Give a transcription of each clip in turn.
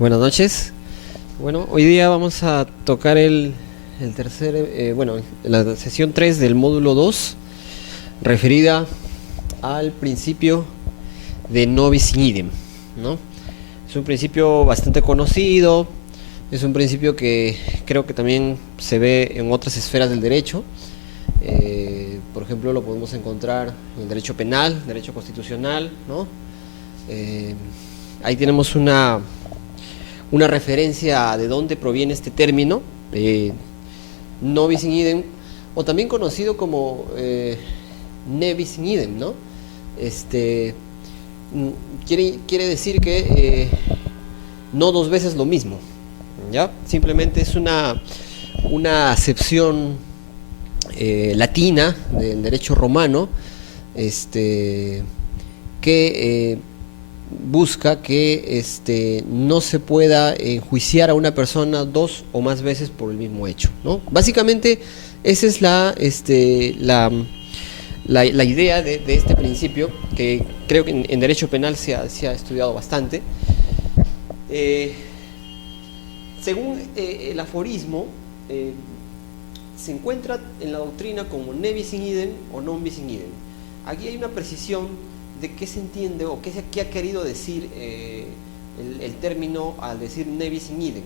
Buenas noches. Bueno, hoy día vamos a tocar el tercer, la sesión 3 del módulo 2, referida al principio de non bis in idem, ¿no? Es un principio bastante conocido, es un principio que creo que también se ve en otras esferas del derecho. Por ejemplo, lo podemos encontrar en el derecho penal, derecho constitucional, ¿no? Ahí tenemos una referencia de dónde proviene este término, non bis in idem, o también conocido como ne bis in idem, ¿no? Quiere decir que no dos veces lo mismo, ¿ya? Simplemente es una acepción latina del derecho romano, que busca que no se pueda enjuiciar a una persona dos o más veces por el mismo hecho, ¿no? Básicamente esa es la idea de este principio, que creo que en derecho penal se ha estudiado bastante. Según el aforismo, se encuentra en la doctrina como ne bis in idem o non bis in idem. Aquí hay una precisión de qué se entiende o qué ha querido decir el término al decir ne bis in idem.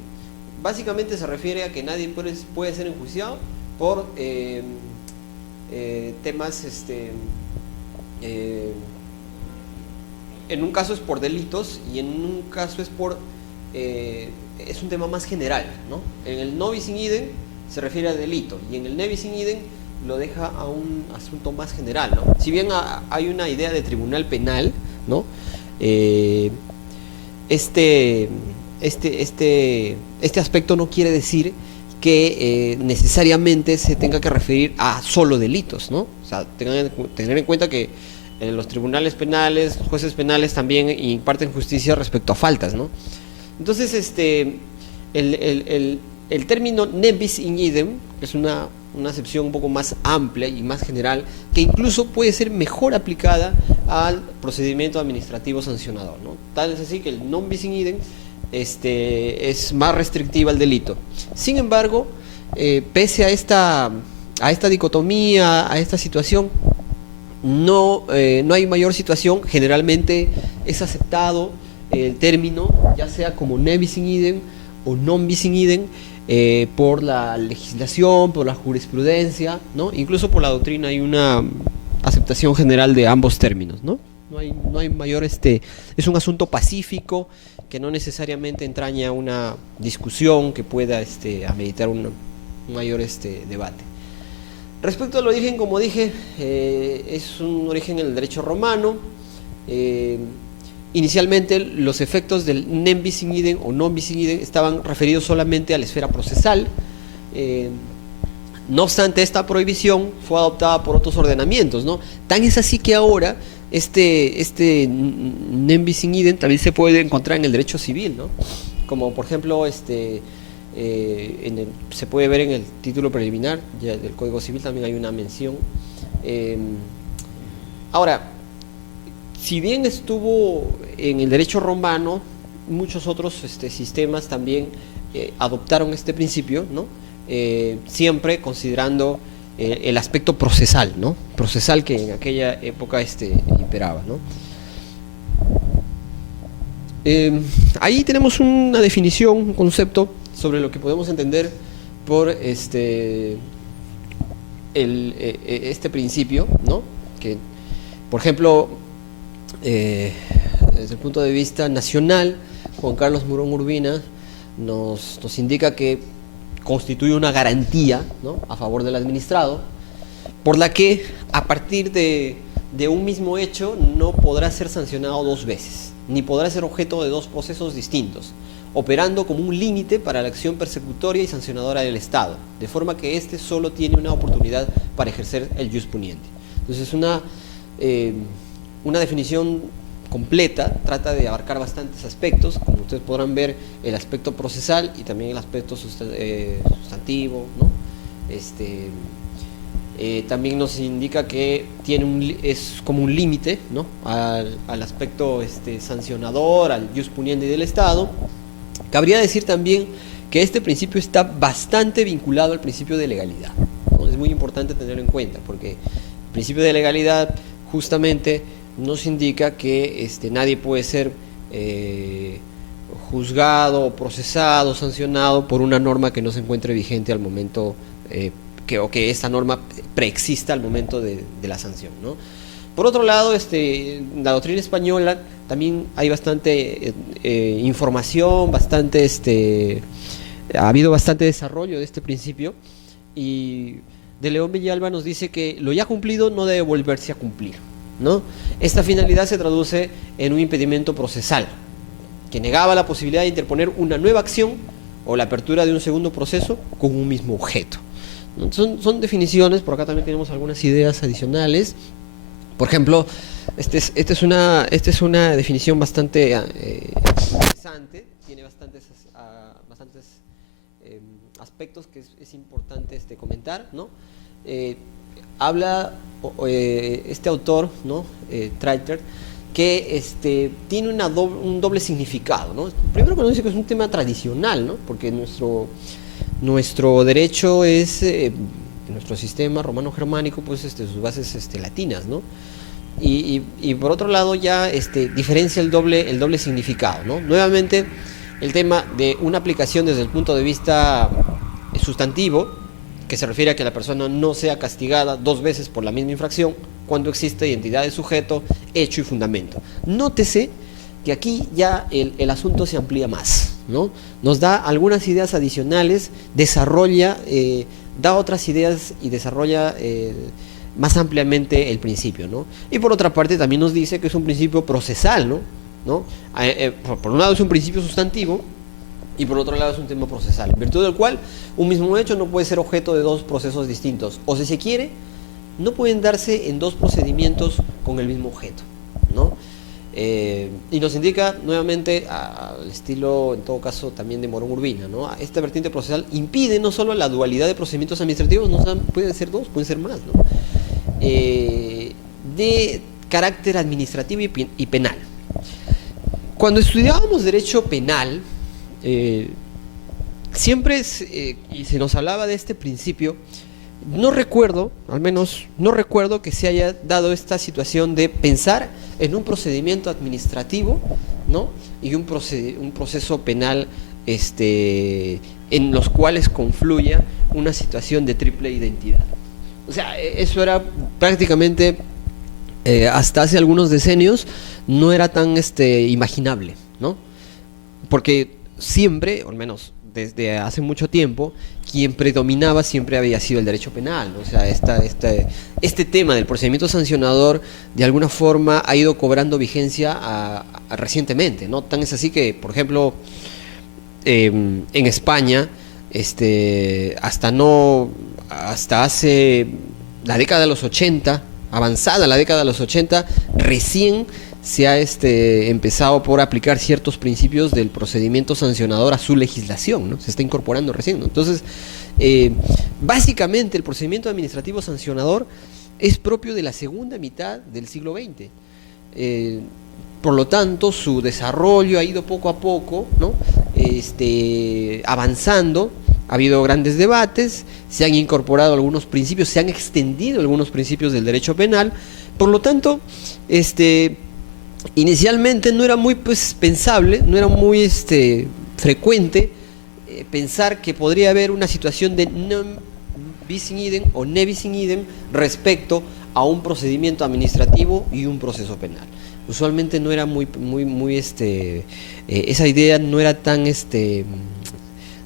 Básicamente se refiere a que nadie puede ser enjuiciado por temas, en un caso es por delitos y en un caso es es un tema más general, ¿no? En el non bis in idem se refiere a delito y en el ne bis in idem lo deja a un asunto más general, ¿no? Si bien hay una idea de tribunal penal, ¿no? Este aspecto no quiere decir que necesariamente se tenga que referir a solo delitos, ¿no? O sea, tener en cuenta que los tribunales penales, los jueces penales también imparten justicia respecto a faltas, ¿no? Entonces, el término ne bis in idem es una acepción un poco más amplia y más general, que incluso puede ser mejor aplicada al procedimiento administrativo sancionador, ¿no? Tal es así que el non bis in idem es más restrictiva al delito. Sin embargo, pese a esta dicotomía, a esta situación, no hay mayor situación. Generalmente es aceptado el término, ya sea como ne bis in idem o non bis in idem, por la legislación, por la jurisprudencia, ¿no? Incluso por la doctrina hay una aceptación general de ambos términos, ¿no? No hay mayor, es un asunto pacífico que no necesariamente entraña una discusión que pueda ameritar un mayor debate. Respecto al origen, como dije, es un origen en el derecho romano. Inicialmente los efectos del ne bis in idem o non bis in idem estaban referidos solamente a la esfera procesal. No obstante, esta prohibición fue adoptada por otros ordenamientos, ¿no? Tan es así que ahora este ne bis in idem también se puede encontrar en el derecho civil, ¿no? Como por ejemplo se puede ver en el título preliminar del Código Civil, también hay una mención. Ahora, si bien estuvo en el derecho romano, muchos otros sistemas también adoptaron este principio, ¿no? Siempre considerando el aspecto procesal, ¿no? Procesal, que en aquella época imperaba, ¿no? Ahí tenemos una definición, un concepto sobre lo que podemos entender por este principio, ¿no? Que, por ejemplo, desde el punto de vista nacional, Juan Carlos Murón Urbina nos indica que constituye una garantía, ¿no?, a favor del administrado, por la que a partir de un mismo hecho no podrá ser sancionado dos veces, ni podrá ser objeto de dos procesos distintos, operando como un límite para la acción persecutoria y sancionadora del Estado, de forma que éste solo tiene una oportunidad para ejercer el jus puniente. Entonces, una definición completa, trata de abarcar bastantes aspectos, como ustedes podrán ver, el aspecto procesal y también el aspecto sustantivo, ¿no? También nos indica que es como un límite, ¿no?, al aspecto sancionador, al jus puniendi del Estado, Cabría decir también que este principio está bastante vinculado al principio de legalidad, ¿no? Es muy importante tenerlo en cuenta, porque el principio de legalidad justamente nos indica que nadie puede ser juzgado, procesado, sancionado por una norma que no se encuentre vigente al momento o que esta norma preexista al momento de la sanción, ¿no? Por otro lado, la doctrina española también hay bastante información, ha habido bastante desarrollo de este principio, y de León Villalba nos dice que lo ya cumplido no debe volverse a cumplir, ¿no? Esta finalidad se traduce en un impedimento procesal que negaba la posibilidad de interponer una nueva acción o la apertura de un segundo proceso con un mismo objeto, ¿no? Son definiciones. Por acá también tenemos algunas ideas adicionales. Por ejemplo, esta es una definición bastante interesante, tiene bastantes aspectos que es importante comentar, ¿no? Habla este autor, ¿no? Treiter, que tiene un doble significado, ¿no? Primero, que nos dice que es un tema tradicional, ¿no? Porque nuestro derecho es nuestro sistema romano-germánico, pues sus bases latinas, ¿no? Y por otro lado ya diferencia el doble significado, ¿no? Nuevamente, el tema de una aplicación desde el punto de vista sustantivo, que se refiere a que la persona no sea castigada dos veces por la misma infracción cuando existe identidad de sujeto, hecho y fundamento. Nótese que aquí ya el asunto se amplía más, ¿no? Nos da algunas ideas adicionales, da otras ideas y desarrolla más ampliamente el principio, ¿no? Y por otra parte también nos dice que es un principio procesal, ¿no? Por un lado es un principio sustantivo y por otro lado es un tema procesal, en virtud del cual un mismo hecho no puede ser objeto de dos procesos distintos, o si se quiere, no pueden darse en dos procedimientos con el mismo objeto, ¿no? Y nos indica nuevamente, al estilo en todo caso también de Morón Urbina, ¿no? Esta vertiente procesal impide no solo la dualidad de procedimientos administrativos, pueden ser dos, pueden ser más, ¿no? De carácter administrativo y penal. Cuando estudiábamos derecho penal, siempre y se nos hablaba de este principio, al menos no recuerdo que se haya dado esta situación de pensar en un procedimiento administrativo, ¿no? Y un proceso penal en los cuales confluya una situación de triple identidad. O sea, eso era prácticamente hasta hace algunos decenios no era tan imaginable, ¿no? Porque siempre, o al menos desde hace mucho tiempo, quien predominaba siempre había sido el derecho penal, ¿no? O sea, este tema del procedimiento sancionador de alguna forma ha ido cobrando vigencia recientemente, ¿no? Tan es así que, por ejemplo, en España, hasta hace la década de los 80, avanzada la década de los 80, recién se ha empezado por aplicar ciertos principios del procedimiento sancionador a su legislación, ¿no? Se está incorporando recién, ¿no? Entonces, básicamente el procedimiento administrativo sancionador es propio de la segunda mitad del siglo XX. Por lo tanto, su desarrollo ha ido poco a poco, ¿no? Avanzando. Ha habido grandes debates, se han incorporado algunos principios, se han extendido algunos principios del derecho penal. Por lo tanto, inicialmente no era muy pensable, no era muy frecuente pensar que podría haber una situación de non bis in idem o ne bis in idem respecto a un procedimiento administrativo y un proceso penal. Usualmente no era esa idea no era tan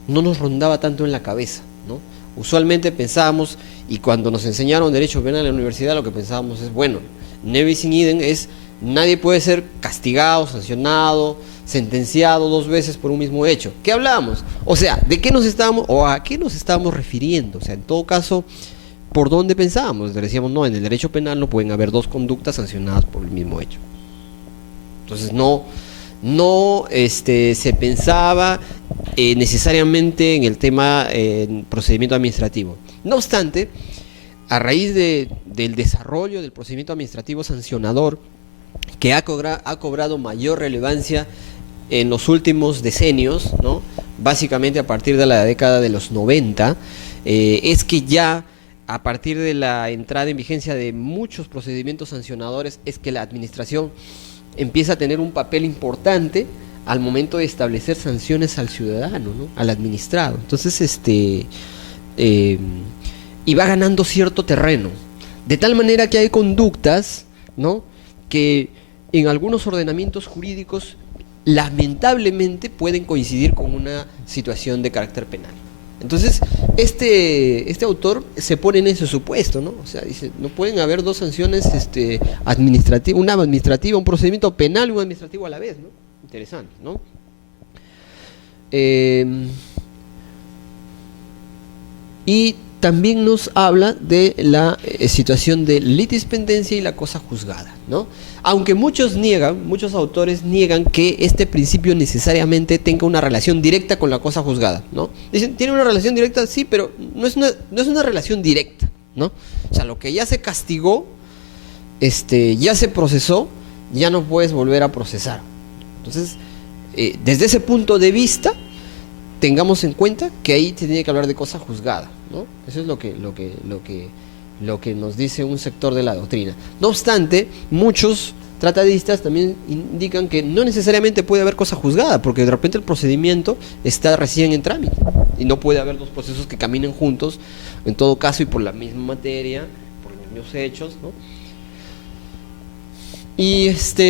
no nos rondaba tanto en la cabeza, ¿no? Usualmente pensábamos, y cuando nos enseñaron derecho penal en la universidad, lo que pensábamos es, bueno, ne bis in idem es nadie puede ser castigado, sancionado, sentenciado dos veces por un mismo hecho. ¿Qué hablábamos? O sea, ¿de qué nos estábamos o a qué nos estábamos refiriendo? O sea, en todo caso, ¿por dónde pensábamos? Le decíamos, no, en el derecho penal no pueden haber dos conductas sancionadas por el mismo hecho. Entonces no se pensaba necesariamente en el tema procedimiento administrativo. No obstante, a raíz del desarrollo del procedimiento administrativo sancionador, que ha cobrado mayor relevancia en los últimos decenios, ¿no? Básicamente a partir de la década de los 90, es que ya a partir de la entrada en vigencia de muchos procedimientos sancionadores, es que la administración empieza a tener un papel importante al momento de establecer sanciones al ciudadano, ¿no? Al administrado. Entonces, y va ganando cierto terreno, de tal manera que hay conductas, ¿no?, que en algunos ordenamientos jurídicos lamentablemente pueden coincidir con una situación de carácter penal. Entonces, este autor se pone en ese supuesto, ¿no? O sea, dice, no pueden haber dos sanciones administrativas, una administrativa, un procedimiento penal y un administrativo a la vez, ¿no? Interesante, ¿no? Y también nos habla de la situación de litispendencia y la cosa juzgada, ¿no? Aunque muchos autores niegan que este principio necesariamente tenga una relación directa con la cosa juzgada, ¿no? Dicen, tiene una relación directa, sí, pero no es una relación directa, ¿no? O sea, lo que ya se castigó, ya se procesó, ya no puedes volver a procesar. Entonces, desde ese punto de vista, tengamos en cuenta que ahí se tiene que hablar de cosa juzgada, ¿no? Eso es lo que nos dice un sector de la doctrina. No obstante, muchos tratadistas también indican que no necesariamente puede haber cosa juzgada, porque de repente el procedimiento está recién en trámite y no puede haber dos procesos que caminen juntos, en todo caso, y por la misma materia, por los mismos hechos, ¿no? Y esto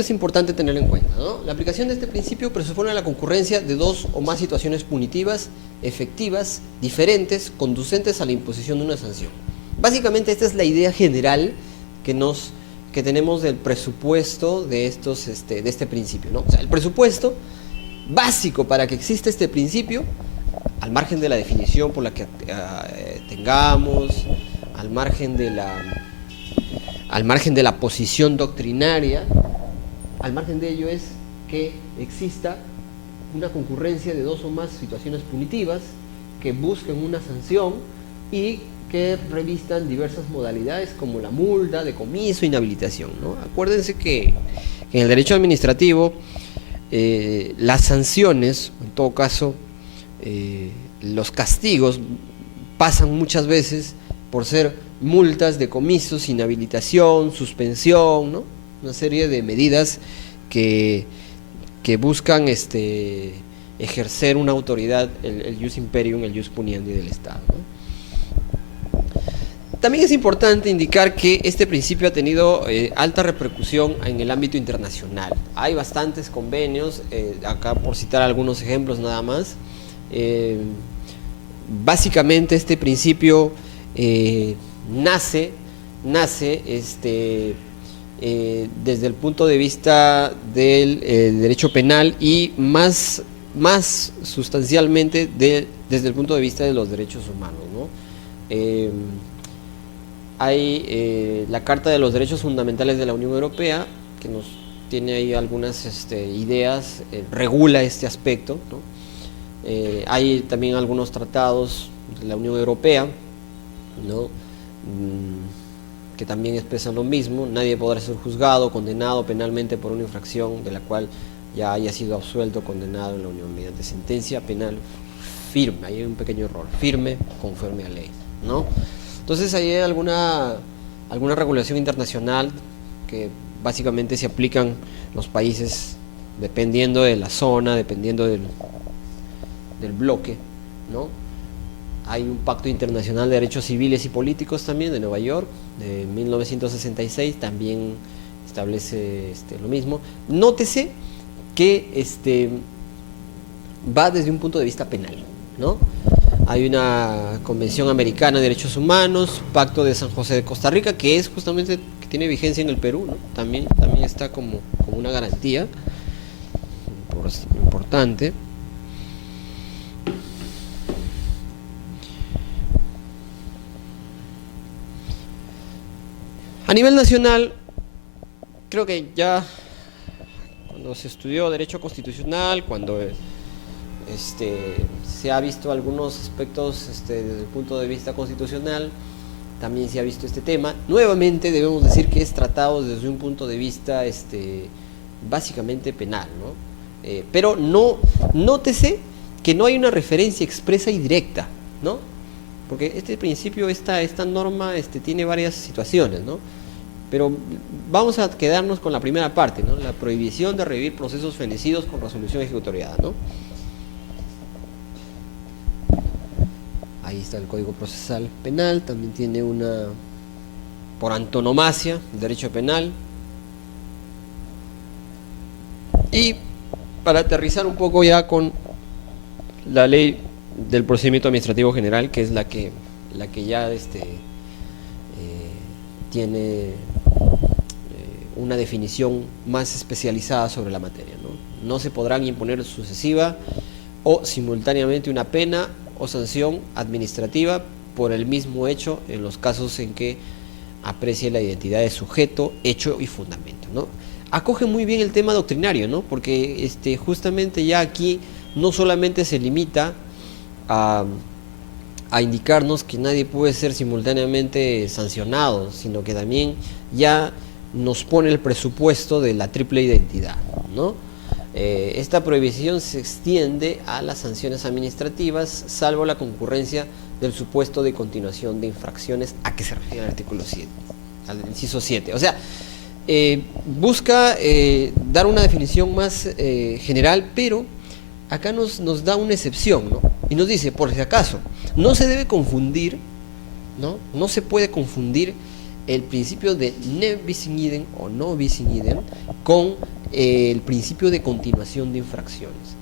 es importante tenerlo en cuenta, ¿no? La aplicación de este principio presupone la concurrencia de dos o más situaciones punitivas, efectivas, diferentes, conducentes a la imposición de una sanción. Básicamente esta es la idea general que tenemos del presupuesto de este principio, ¿no? O sea, el presupuesto básico para que exista este principio, al margen de la definición por la que tengamos, al margen de la posición doctrinaria, al margen de ello es que exista una concurrencia de dos o más situaciones punitivas que busquen una sanción y que revistan diversas modalidades como la multa, decomiso, inhabilitación, ¿no? Acuérdense que en el derecho administrativo las sanciones, en todo caso los castigos, pasan muchas veces por ser multas, decomisos, inhabilitación, suspensión, ¿no? Una serie de medidas que buscan ejercer una autoridad, el ius imperium, el ius puniendi del Estado, ¿no? También es importante indicar que este principio ha tenido alta repercusión en el ámbito internacional. Hay bastantes convenios, acá por citar algunos ejemplos nada más. Básicamente este principio nace desde el punto de vista del derecho penal y más sustancialmente desde el punto de vista de los derechos humanos, ¿no? Hay la Carta de los Derechos Fundamentales de la Unión Europea, que nos tiene ahí algunas ideas, regula este aspecto, ¿no? Hay también algunos tratados de la Unión Europea, ¿no?, que también expresan lo mismo. Nadie podrá ser juzgado, condenado penalmente por una infracción de la cual ya haya sido absuelto o condenado en la Unión mediante sentencia penal firme. Ahí hay un pequeño error, firme conforme a ley, ¿no? Entonces ahí hay alguna regulación internacional que básicamente se aplican los países dependiendo de la zona, dependiendo del bloque, ¿no? Hay un pacto internacional de derechos civiles y políticos también de Nueva York, de 1966, también establece lo mismo. Nótese que va desde un punto de vista penal, ¿no? Hay una Convención Americana de Derechos Humanos, Pacto de San José de Costa Rica, que es justamente, que tiene vigencia en el Perú, ¿no? También está como una garantía importante. A nivel nacional, creo que ya cuando se estudió Derecho Constitucional, cuando se ha visto algunos aspectos desde el punto de vista constitucional, también se ha visto este tema. Nuevamente debemos decir que es tratado desde un punto de vista básicamente penal, ¿no? Pero no, nótese que no hay una referencia expresa y directa, ¿no? Porque este principio, esta norma tiene varias situaciones, ¿no? Pero vamos a quedarnos con la primera parte, ¿no? La prohibición de revivir procesos fenecidos con resolución ejecutoriada, ¿no? Ahí está el Código Procesal Penal, también tiene una, por antonomasia, el derecho penal. Y para aterrizar un poco ya con la ley del procedimiento administrativo general, que es la que ya tiene una definición más especializada sobre la materia, ¿no? No se podrán imponer sucesiva o simultáneamente una pena o sanción administrativa por el mismo hecho en los casos en que aprecie la identidad de sujeto, hecho y fundamento, ¿no? Acoge muy bien el tema doctrinario, ¿no? Porque justamente ya aquí no solamente se limita a indicarnos que nadie puede ser simultáneamente sancionado, sino que también ya nos pone el presupuesto de la triple identidad, ¿no? Esta prohibición se extiende a las sanciones administrativas, salvo la concurrencia del supuesto de continuación de infracciones a que se refiere el artículo 7, al inciso 7. O sea, busca dar una definición más general, pero acá nos da una excepción, ¿no? Y nos dice, por si acaso, no se debe confundir, ¿no? No se puede confundir el principio de ne bis in idem o no bis in idem con el principio de continuación de infracciones.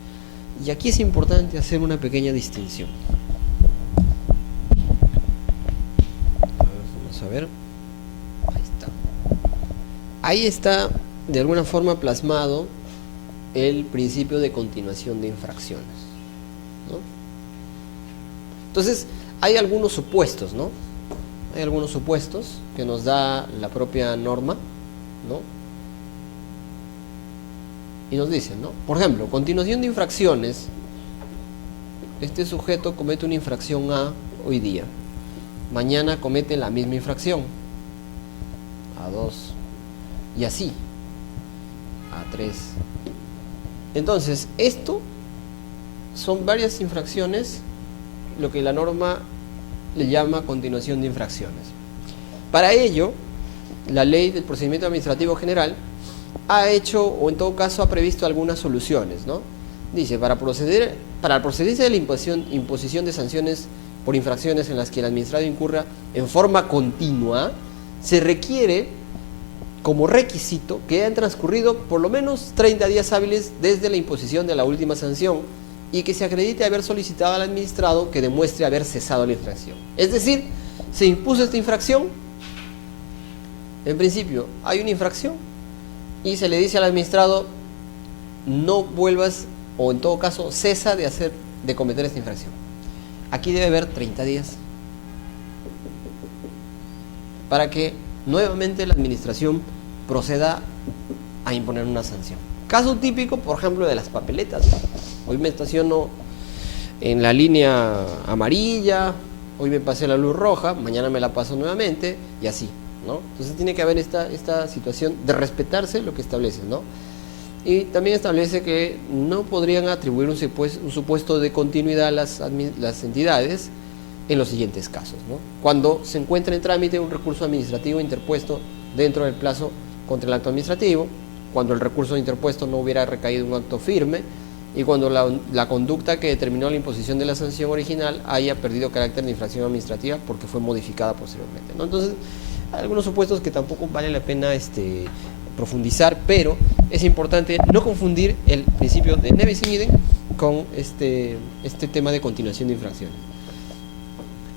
Y aquí es importante hacer una pequeña distinción. Vamos a ver. Ahí está. Ahí está de alguna forma plasmado el principio de continuación de infracciones, ¿no? Entonces, hay algunos supuestos, ¿no? Hay algunos supuestos que nos da la propia norma, ¿no? Y nos dicen, ¿no? Por ejemplo, continuación de infracciones. Este sujeto comete una infracción A hoy día. Mañana comete la misma infracción. A2. Y así. A3. Entonces, esto son varias infracciones, lo que la norma le llama continuación de infracciones. Para ello, la ley del procedimiento administrativo general ha hecho, o en todo caso ha previsto algunas soluciones, ¿no? Dice, para la procedencia de la imposición de sanciones por infracciones en las que el administrado incurra en forma continua, se requiere como requisito que hayan transcurrido por lo menos 30 días hábiles desde la imposición de la última sanción y que se acredite haber solicitado al administrado que demuestre haber cesado la infracción. Es decir, se impuso esta infracción, en principio hay una infracción y se le dice al administrado no vuelvas, o en todo caso cesa de cometer esta infracción. Aquí debe haber 30 días para que nuevamente la administración proceda a imponer una sanción. Caso típico, por ejemplo, de las papeletas. Hoy me estaciono en la línea amarilla, hoy me pasé la luz roja, mañana me la paso nuevamente y así, ¿no? Entonces tiene que haber esta situación de respetarse lo que establece, ¿no? Y también establece que no podrían atribuir un supuesto de continuidad a las entidades en los siguientes casos, ¿no? Cuando se encuentra en trámite un recurso administrativo interpuesto dentro del plazo contra el acto administrativo, cuando el recurso interpuesto no hubiera recaído en un acto firme y cuando la conducta que determinó la imposición de la sanción original haya perdido carácter de infracción administrativa porque fue modificada posteriormente, ¿no? Entonces, hay algunos supuestos que tampoco vale la pena profundizar, pero es importante no confundir el principio de ne bis in idem con este tema de continuación de infracciones.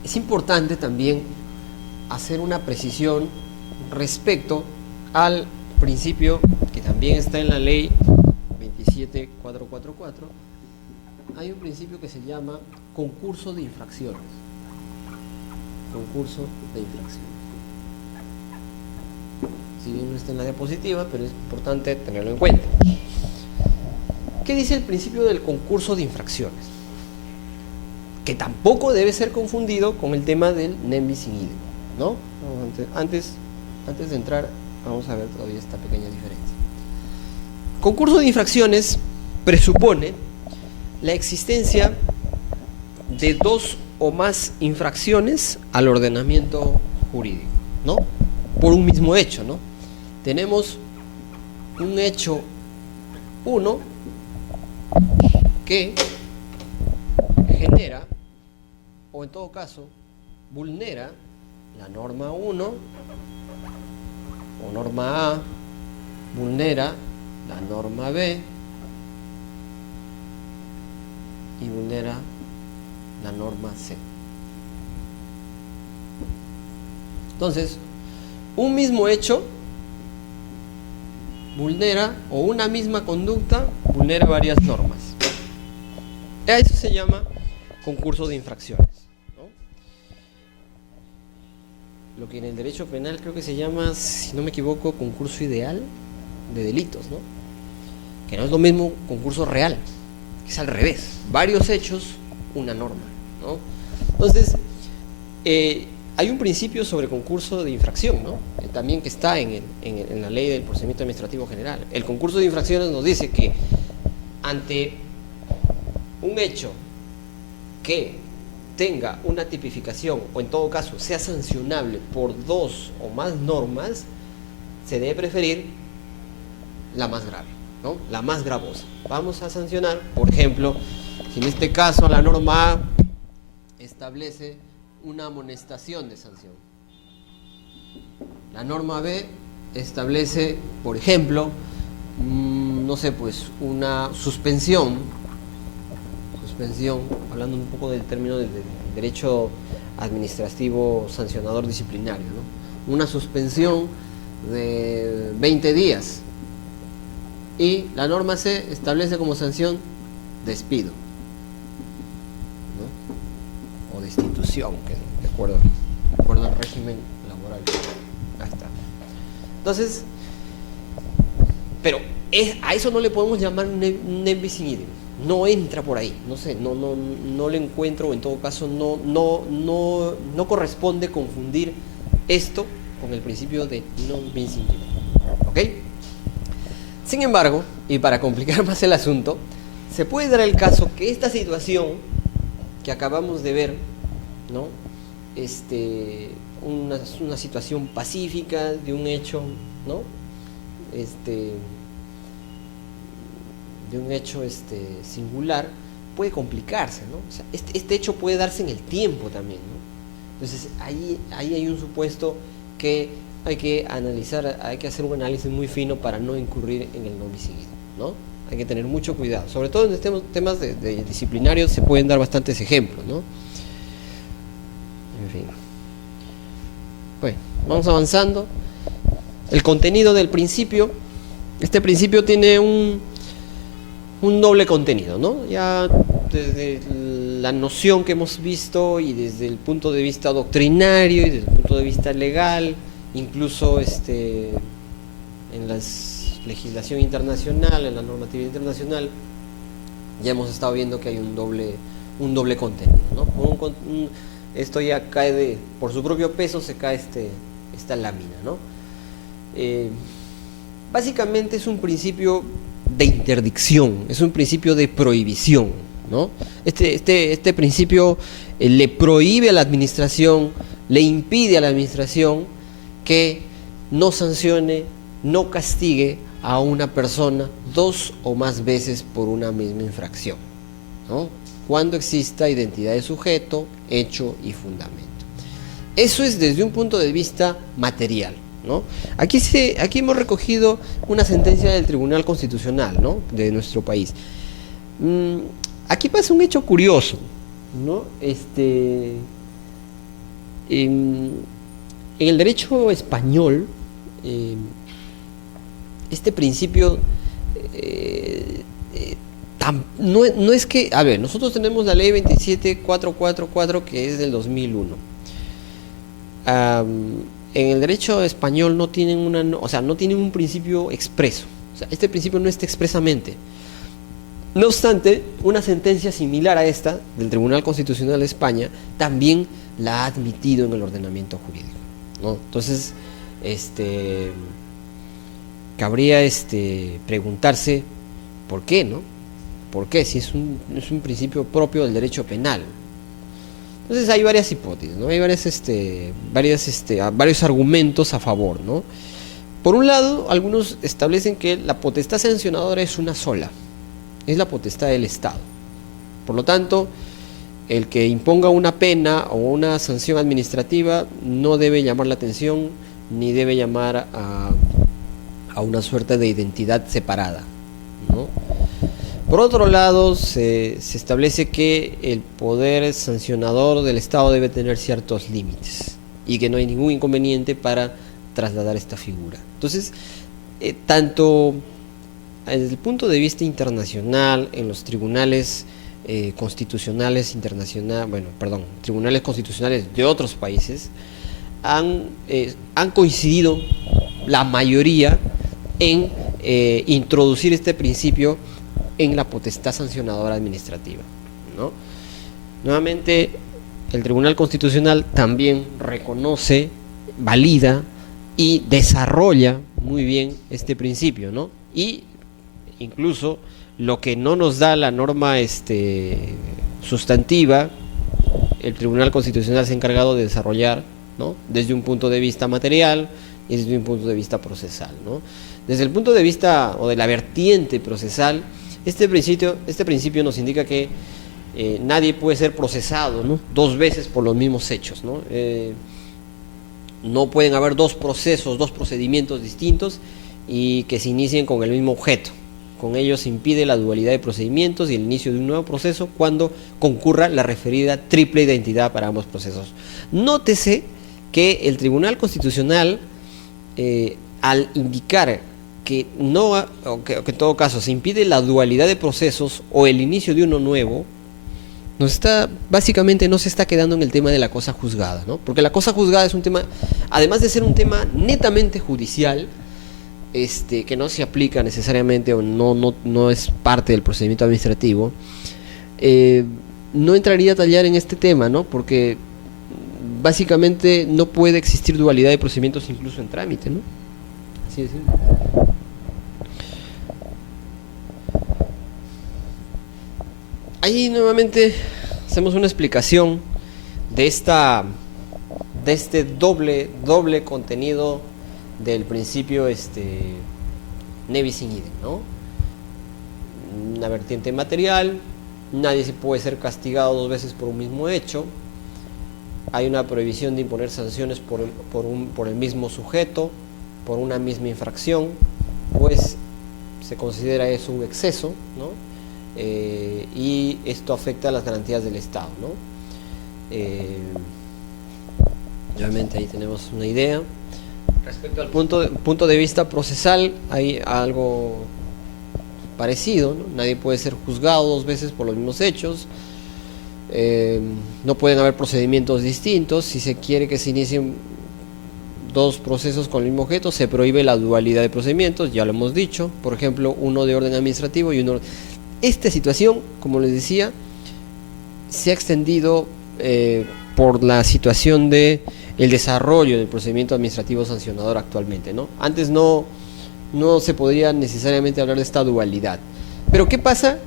Es importante también hacer una precisión respecto al principio que también está en la ley 27444. Hay un principio que se llama concurso de infracciones. Concurso de infracciones. Si bien no está en la diapositiva, pero es importante tenerlo en cuenta. ¿Qué dice el principio del concurso de infracciones? Que tampoco debe ser confundido con el tema del ne bis in idem, ¿no? Antes de entrar, vamos a ver todavía esta pequeña diferencia. Concurso de infracciones presupone la existencia de dos o más infracciones al ordenamiento jurídico, ¿no? Por un mismo hecho, ¿no? Tenemos un hecho 1 que genera, o en todo caso, vulnera la norma 1 o norma A, vulnera la norma B y vulnera la norma C. Entonces, un mismo hecho vulnera, o una misma conducta vulnera varias normas. A eso se llama concurso de infracciones, ¿no? Lo que en el derecho penal creo que se llama, si no me equivoco, concurso ideal de delitos, ¿no? Que no es lo mismo concurso real, que es al revés, varios hechos, una norma, ¿no? Entonces, hay un principio sobre concurso de infracción, ¿no? También que está en la ley del procedimiento administrativo general. El concurso de infracciones nos dice que ante un hecho que tenga una tipificación, o en todo caso sea sancionable por dos o más normas, se debe preferir la más grave, ¿no? La más gravosa. Vamos a sancionar, por ejemplo, si en este caso la norma A establece una amonestación de sanción, la norma B establece, por ejemplo, no sé, pues una suspensión, hablando un poco del término del derecho administrativo sancionador disciplinario, ¿no? Una suspensión de 20 días, y la norma C establece como sanción despido, ¿no? O destitución, que de acuerdo al régimen laboral. Ahí está. Entonces, pero a eso no le podemos llamar un nem bis in idem. No entra por ahí, no sé, no le encuentro, o en todo caso no corresponde confundir esto con el principio de non bis in idem. ¿Ok? Sin embargo, y para complicar más el asunto, se puede dar el caso que esta situación que acabamos de ver, ¿no? Una situación pacífica de un hecho, ¿no? De un hecho singular, puede complicarse, ¿no? O sea, este hecho puede darse en el tiempo también, ¿no? Entonces ahí hay un supuesto que hay que analizar, hay que hacer un análisis muy fino para no incurrir en el non bis in idem, ¿no? Hay que tener mucho cuidado, sobre todo en temas de disciplinarios se pueden dar bastantes ejemplos, ¿no? En fin. Bueno, vamos avanzando. El contenido del principio, este principio tiene un doble contenido, ¿no? Ya desde la noción que hemos visto y desde el punto de vista doctrinario y desde el punto de vista legal, incluso en la legislación internacional, en la normativa internacional, ya hemos estado viendo que hay un doble contenido, ¿no? Esto ya cae por su propio peso, se cae esta lámina, ¿no? Básicamente es un principio de interdicción, es un principio de prohibición, ¿no? Este principio le prohíbe a la administración, le impide a la administración que no sancione, no castigue a una persona dos o más veces por una misma infracción, ¿no? Cuando exista identidad de sujeto, hecho y fundamento. Eso es desde un punto de vista material, ¿no? Aquí hemos recogido una sentencia del Tribunal Constitucional, ¿no? De nuestro país. Aquí pasa un hecho curioso, ¿no? En el derecho español, este principio no es que, a ver, nosotros tenemos la ley 27444 que es del 2001. En el derecho español no tienen no tienen un principio expreso. O sea, este principio no está expresamente. No obstante, una sentencia similar a esta del Tribunal Constitucional de España también la ha admitido en el ordenamiento jurídico, ¿no? Entonces, cabría preguntarse por qué, ¿no? ¿Por qué? Si es un principio propio del derecho penal. Entonces hay varias hipótesis, ¿no? Hay varios argumentos a favor, ¿no? Por un lado, algunos establecen que la potestad sancionadora es una sola, es la potestad del Estado. Por lo tanto, el que imponga una pena o una sanción administrativa no debe llamar la atención ni debe llamar a una suerte de identidad separada, ¿no? Por otro lado, se establece que el poder sancionador del Estado debe tener ciertos límites y que no hay ningún inconveniente para trasladar esta figura. Entonces, tanto desde el punto de vista internacional, en los tribunales constitucionales tribunales constitucionales de otros países, han coincidido la mayoría en introducir este principio en la potestad sancionadora administrativa, ¿no? Nuevamente, el Tribunal Constitucional también reconoce, valida y desarrolla muy bien este principio, ¿no? Y incluso lo que no nos da la norma sustantiva, el Tribunal Constitucional se ha encargado de desarrollar, ¿no? Desde un punto de vista material y desde un punto de vista procesal, ¿no? Desde el punto de vista o de la vertiente procesal, este principio nos indica que nadie puede ser procesado, ¿no? Dos veces por los mismos hechos, ¿no? No pueden haber dos procedimientos distintos y que se inicien con el mismo objeto. Con ello se impide la dualidad de procedimientos y el inicio de un nuevo proceso cuando concurra la referida triple identidad para ambos procesos. Nótese que el Tribunal Constitucional, al indicar que en todo caso se impide la dualidad de procesos o el inicio de uno nuevo, básicamente no se está quedando en el tema de la cosa juzgada, ¿no? Porque la cosa juzgada es un tema, además de ser un tema netamente judicial, que no se aplica necesariamente o no es parte del procedimiento administrativo, no entraría a tallar en este tema, ¿no? Porque básicamente no puede existir dualidad de procedimientos incluso en trámite, ¿no? Así es. Ahí nuevamente hacemos una explicación de este doble contenido del principio Nevis in idem, ¿no? Una vertiente material, nadie se puede ser castigado dos veces por un mismo hecho, hay una prohibición de imponer sanciones por el mismo sujeto, por una misma infracción, pues se considera eso un exceso, ¿no? Y esto afecta a las garantías del Estado, ¿no? Obviamente ahí tenemos una idea. Respecto al punto de vista procesal, hay algo parecido, ¿no? Nadie puede ser juzgado dos veces por los mismos hechos, no pueden haber procedimientos distintos. Si se quiere que se inicien dos procesos con el mismo objeto, se prohíbe la dualidad de procedimientos, ya lo hemos dicho, por ejemplo, uno de orden administrativo y uno... Esta situación, como les decía, se ha extendido por la situación de el desarrollo del procedimiento administrativo sancionador actualmente, ¿no? Antes no se podría necesariamente hablar de esta dualidad. Pero ¿qué pasa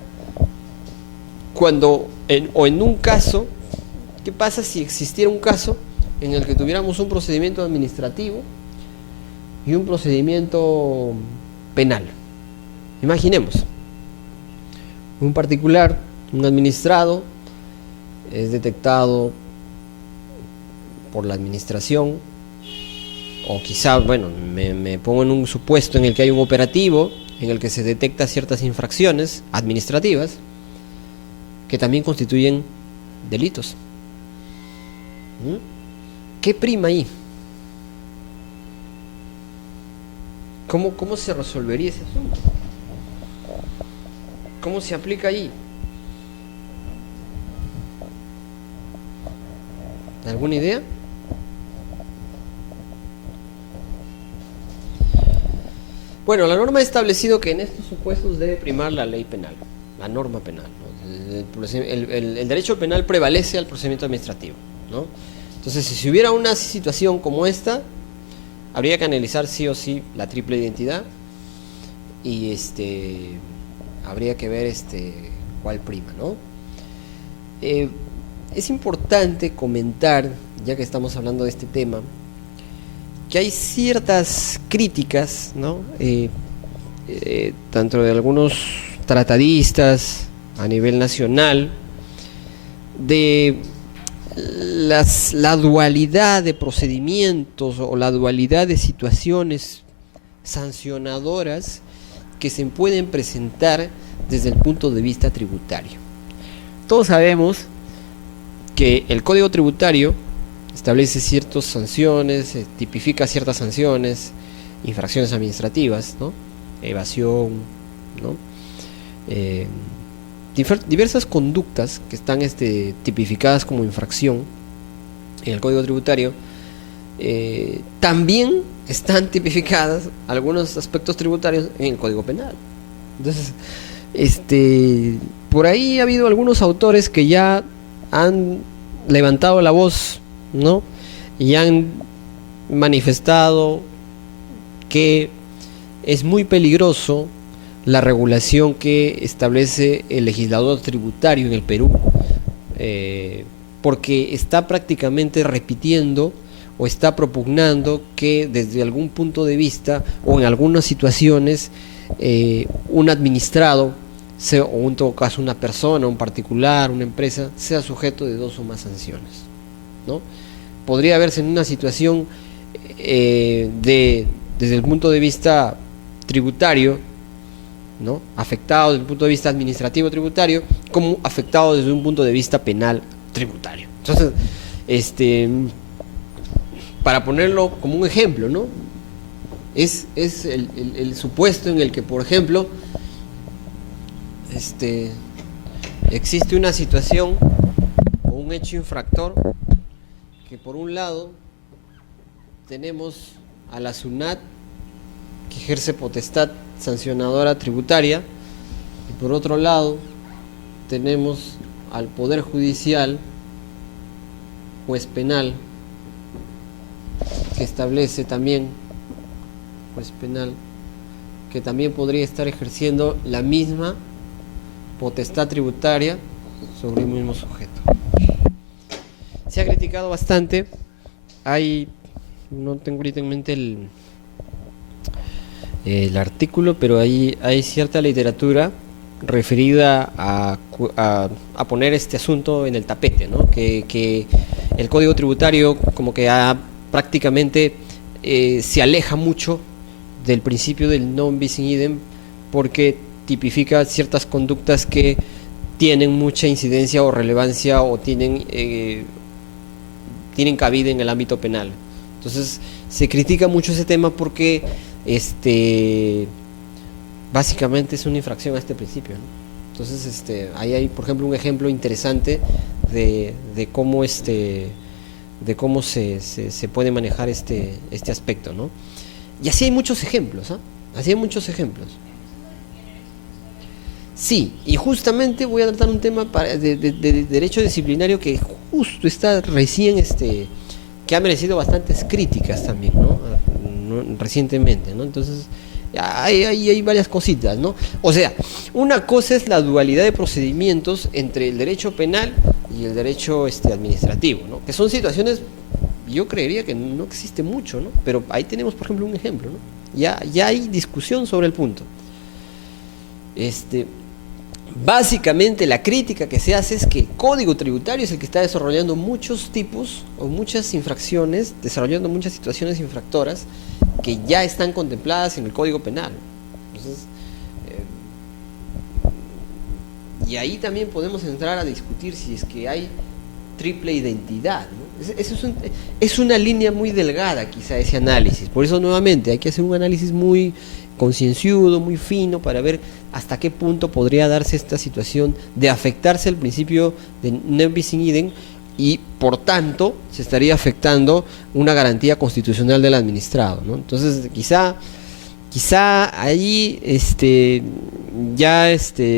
en un caso? ¿Qué pasa si existiera un caso en el que tuviéramos un procedimiento administrativo y un procedimiento penal? Imaginemos, un particular, un administrado, es detectado por la administración, o quizás, me pongo en un supuesto en el que hay un operativo en el que se detecta ciertas infracciones administrativas que también constituyen delitos. ¿Qué prima ahí? ¿Cómo se resolvería ese asunto? ¿Cómo se aplica ahí? ¿Alguna idea? Bueno, la norma ha establecido que en estos supuestos debe primar la ley penal, la norma penal, ¿no? El derecho penal prevalece al procedimiento administrativo, ¿no? Entonces, si hubiera una situación como esta, habría que analizar sí o sí la triple identidad y habría que ver cuál prima, ¿no? Es importante comentar, ya que estamos hablando de este tema, que hay ciertas críticas, ¿no? Tanto de algunos tratadistas a nivel nacional, de la dualidad de procedimientos o la dualidad de situaciones sancionadoras que se pueden presentar desde el punto de vista tributario. Todos sabemos que el Código Tributario establece ciertas sanciones, tipifica ciertas sanciones, infracciones administrativas, ¿no? Evasión, ¿no? Diversas conductas que están tipificadas como infracción en el Código Tributario. También están tipificadas algunos aspectos tributarios en el Código Penal. Entonces, por ahí ha habido algunos autores que ya han levantado la voz, ¿no? Y han manifestado que es muy peligroso la regulación que establece el legislador tributario en el Perú, porque está prácticamente repitiendo o está propugnando que desde algún punto de vista o en algunas situaciones un administrado, o en todo caso una persona, un particular, una empresa, sea sujeto de 2 o más sanciones, ¿no? Podría verse en una situación desde el punto de vista tributario, ¿no? Afectado desde el punto de vista administrativo tributario, como afectado desde un punto de vista penal tributario. Entonces, para ponerlo como un ejemplo, ¿no? Es el supuesto en el que, por ejemplo, existe una situación o un hecho infractor que por un lado tenemos a la SUNAT, que ejerce potestad sancionadora tributaria, y por otro lado tenemos al Poder Judicial, juez penal, que establece también, juez penal, que también podría estar ejerciendo la misma potestad tributaria sobre el mismo sujeto. Se ha criticado bastante, no tengo ahorita en mente el artículo, pero ahí hay cierta literatura referida a poner este asunto en el tapete, ¿no? Que el Código Tributario como que prácticamente se aleja mucho del principio del non bis in idem, porque tipifica ciertas conductas que tienen mucha incidencia o relevancia o tienen cabida en el ámbito penal. Entonces se critica mucho ese tema porque básicamente es una infracción a este principio, ¿no? Entonces ahí hay, por ejemplo, un ejemplo interesante de cómo se puede manejar este aspecto, ¿no? Y así hay muchos ejemplos, ¿eh? Así hay muchos ejemplos. Sí, y justamente voy a tratar un tema de derecho disciplinario que justo está recién, que ha merecido bastantes críticas también, ¿no? Recientemente, ¿no? Entonces, hay varias cositas, ¿no? O sea, una cosa es la dualidad de procedimientos entre el derecho penal y el derecho administrativo, ¿no? Que son situaciones, yo creería que no existe mucho, ¿no? Pero ahí tenemos, por ejemplo, un ejemplo, ¿no? Ya hay discusión sobre el punto. Básicamente la crítica que se hace es que el Código Tributario es el que está desarrollando muchos tipos o muchas infracciones, desarrollando muchas situaciones infractoras que ya están contempladas en el Código Penal. Entonces, y ahí también podemos entrar a discutir si es que hay triple identidad, ¿no? Es una línea muy delgada quizá ese análisis. Por eso nuevamente hay que hacer un análisis muy concienciudo, muy fino, para ver hasta qué punto podría darse esta situación de afectarse el principio de non bis in idem y por tanto se estaría afectando una garantía constitucional del administrado, ¿no? Entonces quizá ahí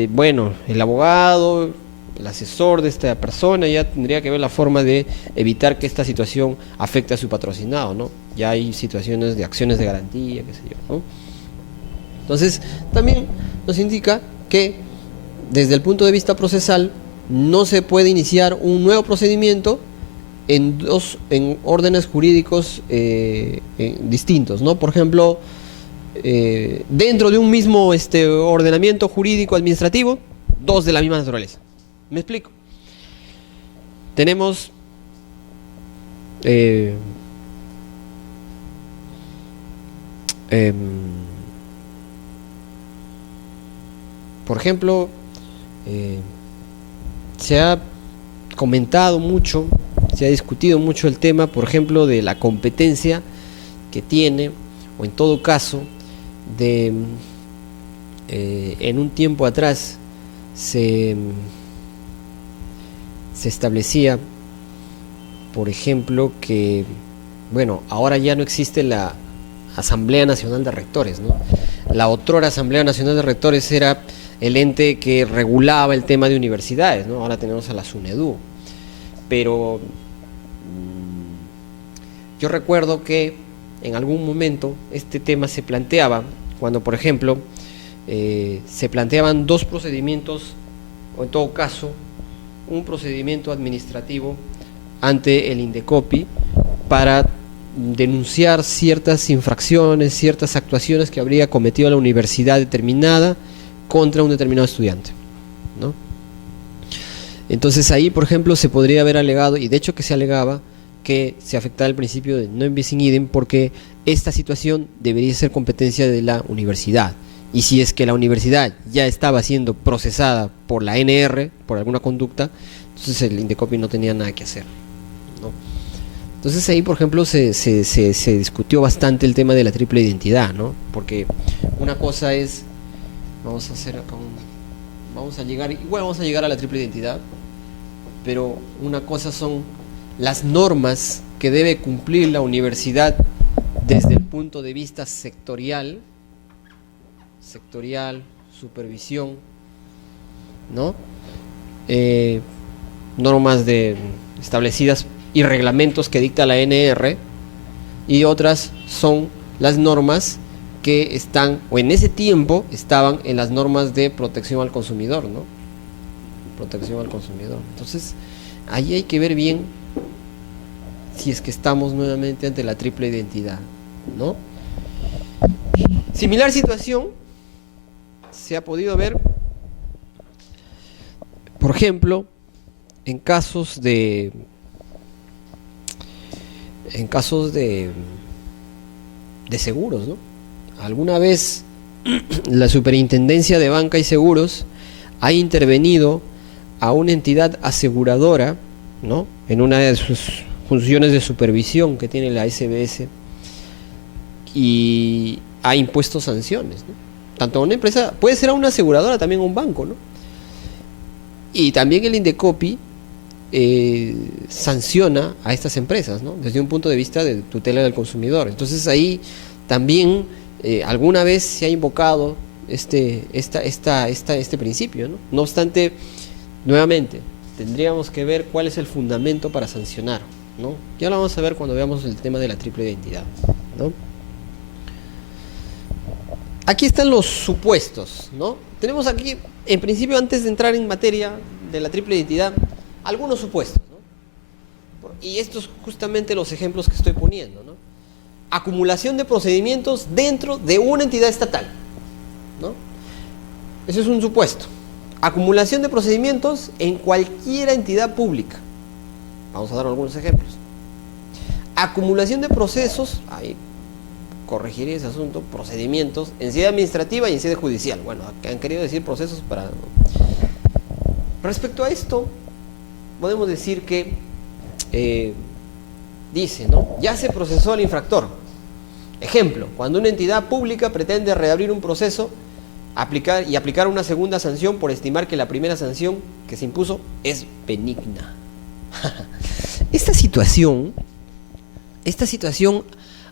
bueno, el abogado, el asesor de esta persona ya tendría que ver la forma de evitar que esta situación afecte a su patrocinado, ¿no? Ya hay situaciones de acciones de garantía, qué sé yo, ¿no? Entonces, también nos indica que desde el punto de vista procesal no se puede iniciar un nuevo procedimiento en órdenes jurídicos distintos, ¿no? Por ejemplo, dentro de un mismo ordenamiento jurídico administrativo, dos de la misma naturaleza. ¿Me explico? Tenemos por ejemplo, se ha comentado mucho, se ha discutido mucho el tema, por ejemplo, de la competencia que tiene, o en todo caso, en un tiempo atrás se establecía, por ejemplo, que, bueno, ahora ya no existe la Asamblea Nacional de Rectores, ¿no? La otrora Asamblea Nacional de Rectores era el ente que regulaba el tema de universidades, ¿no? Ahora tenemos a la SUNEDU. Pero yo recuerdo que en algún momento este tema se planteaba cuando, por ejemplo, se planteaban dos procedimientos, o en todo caso, un procedimiento administrativo ante el INDECOPI para denunciar ciertas infracciones, ciertas actuaciones que habría cometido la universidad determinada contra un determinado estudiante, ¿no? Entonces ahí, por ejemplo, se podría haber alegado, y de hecho que se alegaba, que se afectaba el principio de non bis in idem, porque esta situación debería ser competencia de la universidad. Y si es que la universidad ya estaba siendo procesada por la NR, por alguna conducta, entonces el INDECOPI no tenía nada que hacer, ¿no? Entonces ahí, por ejemplo, se discutió bastante el tema de la triple identidad, ¿no? Porque una cosa es, vamos a hacer acá vamos a llegar a la triple identidad, pero una cosa son las normas que debe cumplir la universidad desde el punto de vista sectorial, supervisión, ¿no? Normas establecidas y reglamentos que dicta la NR, y otras son las normas que están, o en ese tiempo estaban en las normas de protección al consumidor, ¿no? Protección al consumidor. Entonces, ahí hay que ver bien si es que estamos nuevamente ante la triple identidad, ¿no? Similar situación se ha podido ver, por ejemplo, en casos de seguros, ¿no? Alguna vez la Superintendencia de Banca y Seguros ha intervenido a una entidad aseguradora, ¿no? En una de sus funciones de supervisión que tiene la SBS, y ha impuesto sanciones, ¿no? Tanto a una empresa, puede ser a una aseguradora, también a un banco, ¿no? Y también el INDECOPI sanciona a estas empresas, ¿no? Desde un punto de vista de tutela del consumidor. Entonces ahí también alguna vez se ha invocado este principio, ¿no? No obstante, nuevamente tendríamos que ver cuál es el fundamento para sancionar, ¿no? Ya lo vamos a ver cuando veamos el tema de la triple identidad, ¿no? Aquí están los supuestos, ¿no? Tenemos aquí, en principio, antes de entrar en materia de la triple identidad, algunos supuestos, ¿no? Y estos justamente los ejemplos que estoy poniendo, ¿no? Acumulación de procedimientos dentro de una entidad estatal, ¿no? Ese es un supuesto. Acumulación de procedimientos en cualquier entidad pública. Vamos a dar algunos ejemplos. Acumulación de procesos, ahí corregiré ese asunto, procedimientos en sede administrativa y en sede judicial. Bueno, han querido decir procesos para... Respecto a esto, podemos decir que dice, ¿no? Ya se procesó al infractor. Ejemplo, cuando una entidad pública pretende reabrir un proceso, aplicar una segunda sanción por estimar que la primera sanción que se impuso es benigna. Esta situación,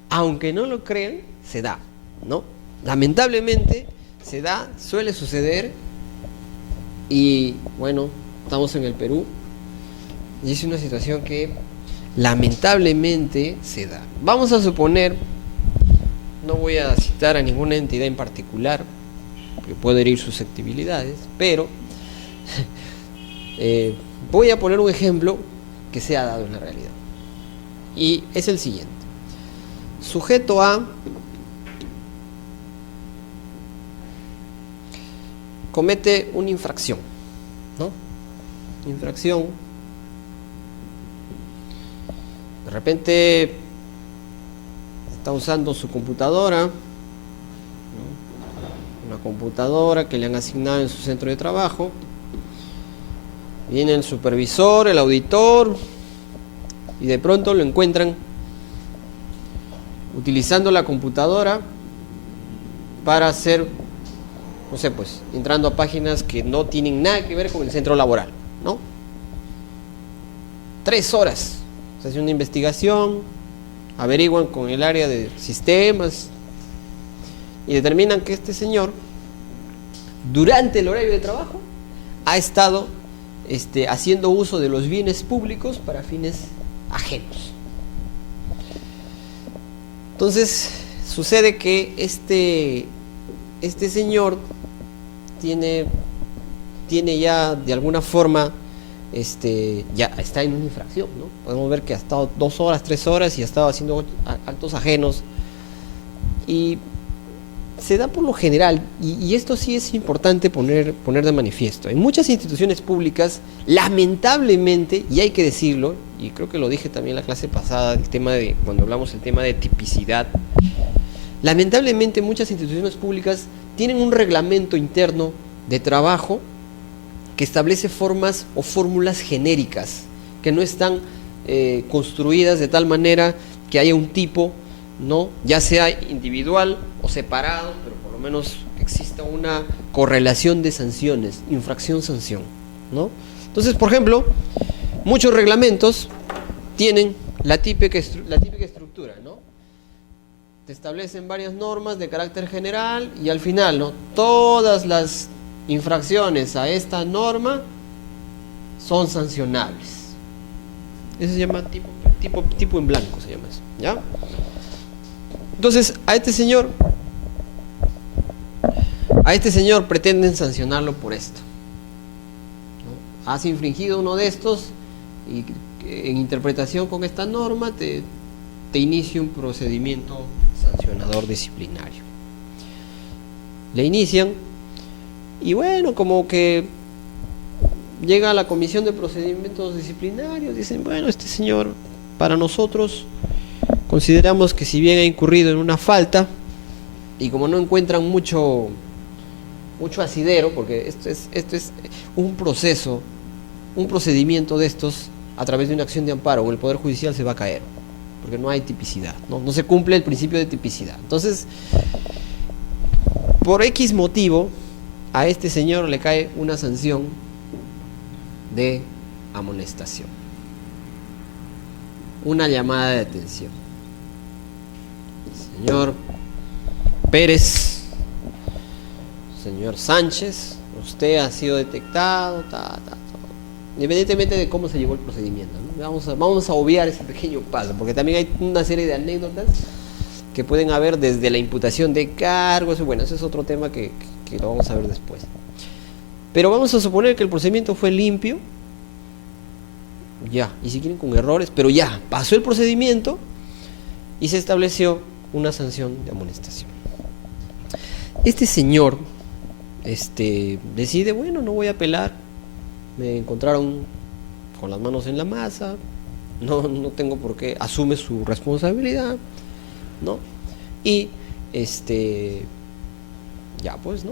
aunque no lo crean, se da, ¿no? Lamentablemente se da, suele suceder, y bueno, estamos en el Perú y es una situación que lamentablemente se da. Vamos a suponer no voy a citar a ninguna entidad en particular, porque puedo herir susceptibilidades, pero voy a poner un ejemplo que se ha dado en la realidad. Y es el siguiente. Sujeto A comete una infracción, ¿no? Infracción. De repente está usando su computadora, ¿no? Una computadora que le han asignado en su centro de trabajo. Viene el supervisor, el auditor, y de pronto lo encuentran utilizando la computadora para hacer, no sé, pues, entrando a páginas que no tienen nada que ver con el centro laboral, ¿no? 3 horas. Se hace una investigación, averiguan con el área de sistemas y determinan que este señor, durante el horario de trabajo, ha estado haciendo uso de los bienes públicos para fines ajenos. Entonces, sucede que este señor tiene ya de alguna forma, ya está en una infracción, ¿no? Podemos ver que ha estado 2 horas, 3 horas y ha estado haciendo actos ajenos. Y se da por lo general, y esto sí es importante poner de manifiesto. En muchas instituciones públicas, lamentablemente, y hay que decirlo, y creo que lo dije también en la clase pasada, cuando hablamos del tema de tipicidad, lamentablemente muchas instituciones públicas tienen un reglamento interno de trabajo que establece formas o fórmulas genéricas, que no están construidas de tal manera que haya un tipo, ¿no? Ya sea individual o separado, pero por lo menos exista una correlación de sanciones, infracción-sanción, ¿no? Entonces, por ejemplo, muchos reglamentos tienen la típica estructura, ¿no? Te establecen varias normas de carácter general y al final, ¿no? Todas las infracciones a esta norma son sancionables. Eso se llama tipo en blanco, se llama eso, ¿ya? Entonces, a este señor pretenden sancionarlo por esto, ¿no? Has infringido uno de estos y en interpretación con esta norma te inicia un procedimiento sancionador disciplinario. Le inician y bueno, como que llega a la comisión de procedimientos disciplinarios, dicen, bueno, este señor, para nosotros consideramos que si bien ha incurrido en una falta, y como no encuentran mucho asidero, porque esto es un procedimiento de estos a través de una acción de amparo en el Poder Judicial se va a caer, porque no hay tipicidad, no se cumple el principio de tipicidad. Entonces, por X motivo, a este señor le cae una sanción de amonestación, una llamada de atención. Señor Pérez, señor Sánchez, usted ha sido detectado, independientemente de cómo se llevó el procedimiento, ¿no? Vamos a obviar ese pequeño paso, porque también hay una serie de anécdotas que pueden haber desde la imputación de cargos. Bueno, ese es otro tema que lo vamos a ver después. Pero vamos a suponer que el procedimiento fue limpio, ya, y si quieren con errores, pero ya, pasó el procedimiento y se estableció una sanción de amonestación. Este señor decide, bueno, no voy a apelar, me encontraron con las manos en la masa, no tengo por qué, asume su responsabilidad, ¿no? Y ya pues, ¿no?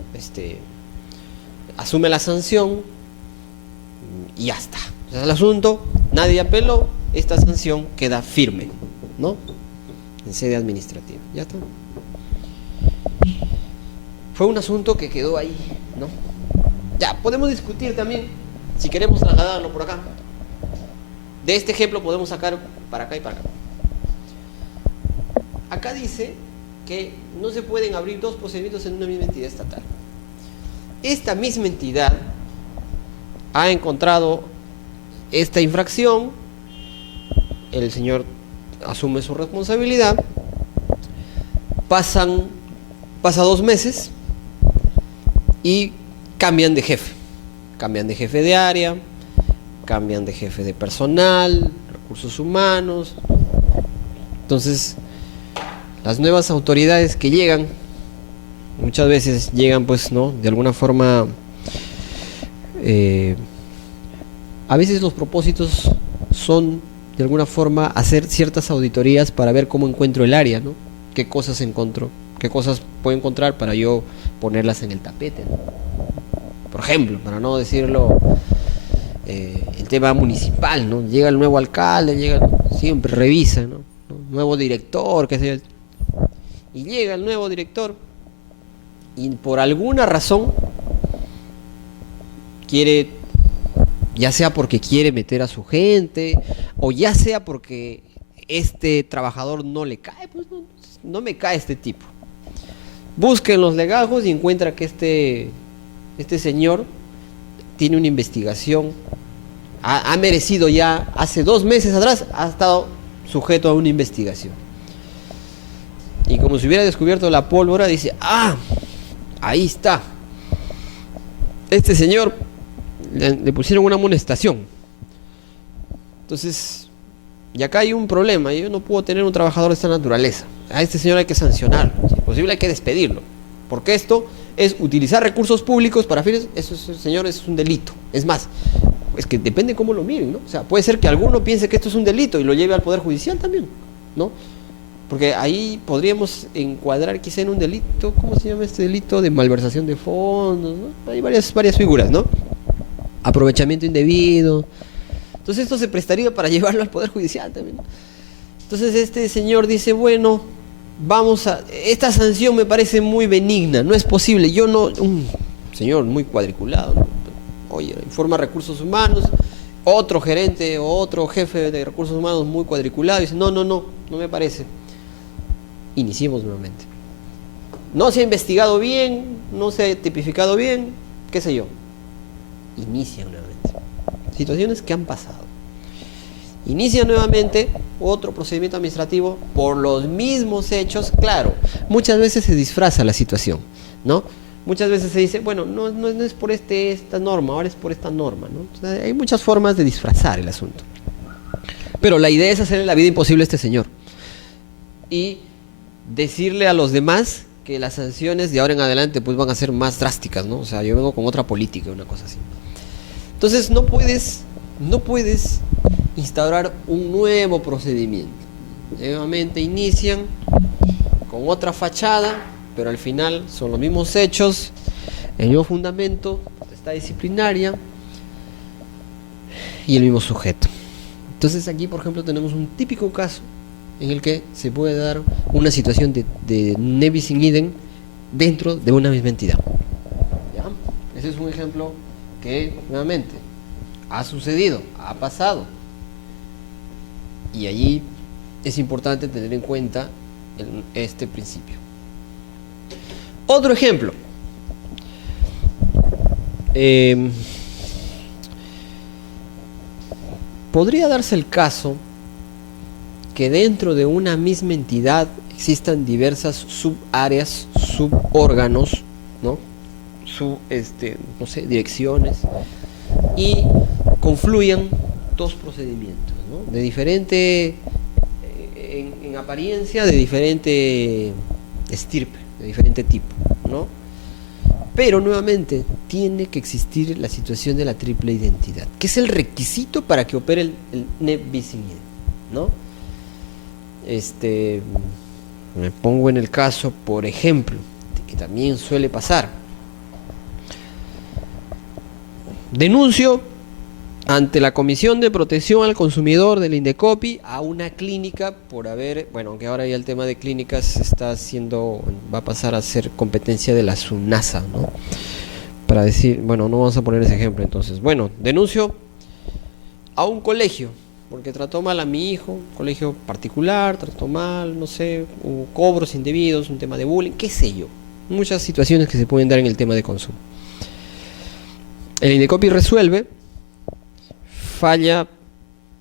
Asume la sanción y ya está. O sea, el asunto, nadie apeló, esta sanción queda firme, ¿no? En sede administrativa, ya está. Fue un asunto que quedó ahí, ¿no? Ya, podemos discutir también, si queremos trasladarlo por acá. De este ejemplo podemos sacar para acá y para acá. Acá dice que no se pueden abrir 2 procedimientos en una misma entidad estatal. Esta misma entidad ha encontrado esta infracción, el señor asume su responsabilidad pasa 2 meses y cambian de jefe. Cambian de jefe de área, cambian de jefe de personal, recursos humanos. Entonces, las nuevas autoridades que llegan, muchas veces llegan, pues, ¿no? De alguna forma, a veces los propósitos son, de alguna forma, hacer ciertas auditorías para ver cómo encuentro el área, ¿no? Qué cosas encuentro, qué cosas puedo encontrar para yo ponerlas en el tapete, ¿no? Por ejemplo, para no decirlo, el tema municipal, ¿no? Llega el nuevo alcalde, siempre revisa, ¿no? Nuevo director, qué sé yo. Y llega el nuevo director y por alguna razón quiere, ya sea porque quiere meter a su gente, o ya sea porque este trabajador no le cae, pues no me cae este tipo. Busca en los legajos y encuentra que este señor tiene una investigación, ha merecido ya, hace 2 meses atrás, ha estado sujeto a una investigación. Y como si hubiera descubierto la pólvora, dice, ahí está. Este señor le pusieron una amonestación. Entonces, y acá hay un problema. Yo no puedo tener un trabajador de esta naturaleza. A este señor hay que sancionarlo. Si es posible, hay que despedirlo. Porque esto es utilizar recursos públicos para fines. Eso, señor, es un delito. Es más, es que depende cómo lo miren, ¿no? O sea, puede ser que alguno piense que esto es un delito y lo lleve al Poder Judicial también, ¿no? Porque ahí podríamos encuadrar quizá en un delito, ¿cómo se llama este delito? De malversación de fondos, ¿no? Hay varias figuras, ¿no? Aprovechamiento indebido. Entonces esto se prestaría para llevarlo al Poder Judicial también, ¿no? Entonces este señor dice, bueno, esta sanción me parece muy benigna, no es posible, un señor muy cuadriculado, ¿no? Oye, informa recursos humanos, otro gerente o otro jefe de recursos humanos muy cuadriculado, dice, no me parece. Iniciemos nuevamente. No se ha investigado bien, no se ha tipificado bien, qué sé yo. Inicia nuevamente. Situaciones que han pasado. Inicia nuevamente otro procedimiento administrativo por los mismos hechos. Claro, muchas veces se disfraza la situación, ¿no? Muchas veces se dice, bueno, no es por esta norma, ahora es por esta norma, ¿no? O sea, hay muchas formas de disfrazar el asunto. Pero la idea es hacerle la vida imposible a este señor. Y decirle a los demás que las sanciones de ahora en adelante pues van a ser más drásticas, ¿no? O sea, yo vengo con otra política, una cosa así. Entonces no puedes instaurar un nuevo procedimiento. Nuevamente inician con otra fachada, pero al final son los mismos hechos, el mismo fundamento, potestad disciplinaria y el mismo sujeto. Entonces aquí, por ejemplo, tenemos un típico caso en el que se puede dar una situación de ne bis in idem dentro de una misma entidad. ¿Ya? Ese es un ejemplo que, nuevamente, ha sucedido, ha pasado. Y allí es importante tener en cuenta este principio. Otro ejemplo. Podría darse el caso que dentro de una misma entidad existan diversas subáreas, subórganos, ¿no? No sé, direcciones, y confluyan 2 procedimientos, ¿no? De diferente, en apariencia, de diferente estirpe, de diferente tipo, ¿no? Pero nuevamente tiene que existir la situación de la triple identidad, que es el requisito para que opere el ne bis in idem, ¿no? Me pongo en el caso, por ejemplo, de que también suele pasar. Denuncio ante la Comisión de Protección al Consumidor del Indecopi a una clínica por aunque ahora ya el tema de clínicas va a pasar a ser competencia de la SUNASA, ¿no? Para decir, no vamos a poner ese ejemplo entonces. Denuncio a un colegio porque trató mal a mi hijo, colegio particular, trató mal, no sé, hubo cobros indebidos, un tema de bullying, qué sé yo. Muchas situaciones que se pueden dar en el tema de consumo. El Indecopi resuelve, falla,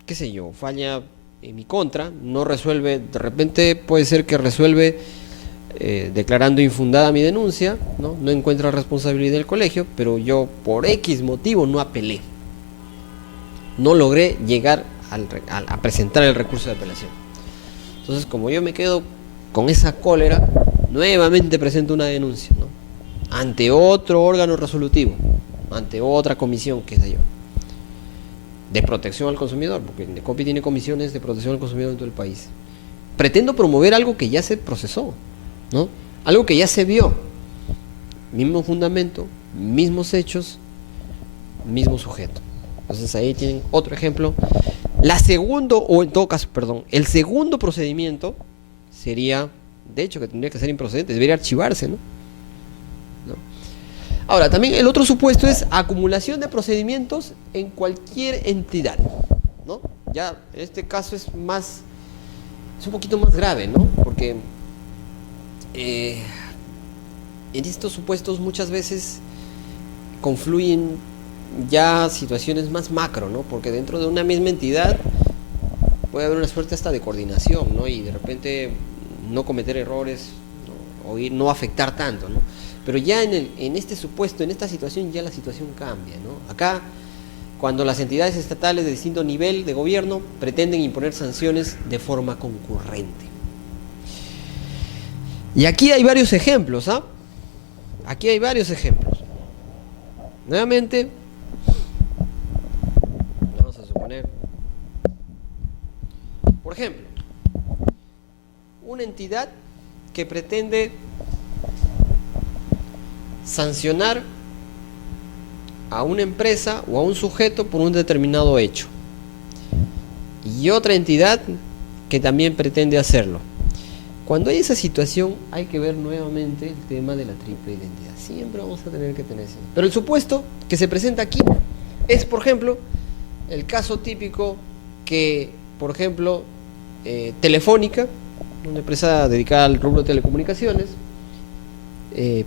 qué sé yo, falla en mi contra, no resuelve, de repente puede ser que resuelve declarando infundada mi denuncia, no encuentro responsabilidad del colegio, pero yo por X motivo no apelé. No logré llegar a presentar el recurso de apelación. Entonces, como yo me quedo con esa cólera, nuevamente presento una denuncia, ¿no? Ante otro órgano resolutivo, ante otra comisión, qué sé yo, de protección al consumidor, porque Indecopi tiene comisiones de protección al consumidor en todo el país. Pretendo promover algo que ya se procesó, ¿no? Algo que ya se vio. Mismo fundamento, mismos hechos, mismo sujeto. Entonces ahí tienen otro ejemplo. El segundo procedimiento sería, de hecho, que tendría que ser improcedente, debería archivarse, ¿no? Ahora, también el otro supuesto es acumulación de procedimientos en cualquier entidad, ¿no? Ya en este caso es un poquito más grave, ¿no? Porque en estos supuestos muchas veces confluyen ya situaciones más macro, ¿no? Porque dentro de una misma entidad puede haber una suerte hasta de coordinación, ¿no? Y de repente no cometer errores, ¿no? O no afectar tanto, ¿no? Pero ya en este supuesto, en esta situación, ya la situación cambia, ¿no? Acá, cuando las entidades estatales de distinto nivel de gobierno pretenden imponer sanciones de forma concurrente. Y aquí hay varios ejemplos, ¿ah? Aquí hay varios ejemplos. Nuevamente, vamos a suponer, por ejemplo, una entidad que pretende sancionar a una empresa o a un sujeto por un determinado hecho, y otra entidad que también pretende hacerlo. Cuando hay esa situación hay que ver nuevamente el tema de la triple identidad. Siempre vamos a tener que tener eso. Pero el supuesto que se presenta aquí es, por ejemplo, el caso típico que, por ejemplo, Telefónica, una empresa dedicada al rubro de telecomunicaciones,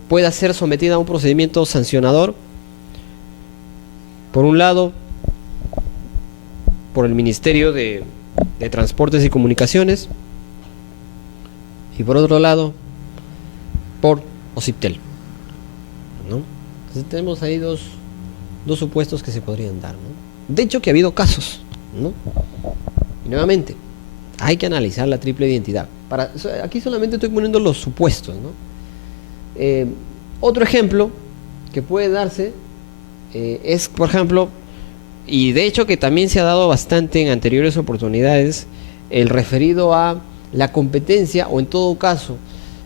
pueda ser sometida a un procedimiento sancionador, por un lado, por el Ministerio de Transportes y Comunicaciones, y por otro lado, por OCIPTEL, ¿no? Entonces tenemos ahí dos supuestos que se podrían dar, ¿no? De hecho, que ha habido casos, ¿no? Y nuevamente, hay que analizar la triple identidad. Aquí solamente estoy poniendo los supuestos, ¿no? Otro ejemplo que puede darse es, por ejemplo, y de hecho que también se ha dado bastante en anteriores oportunidades, el referido a la competencia, o en todo caso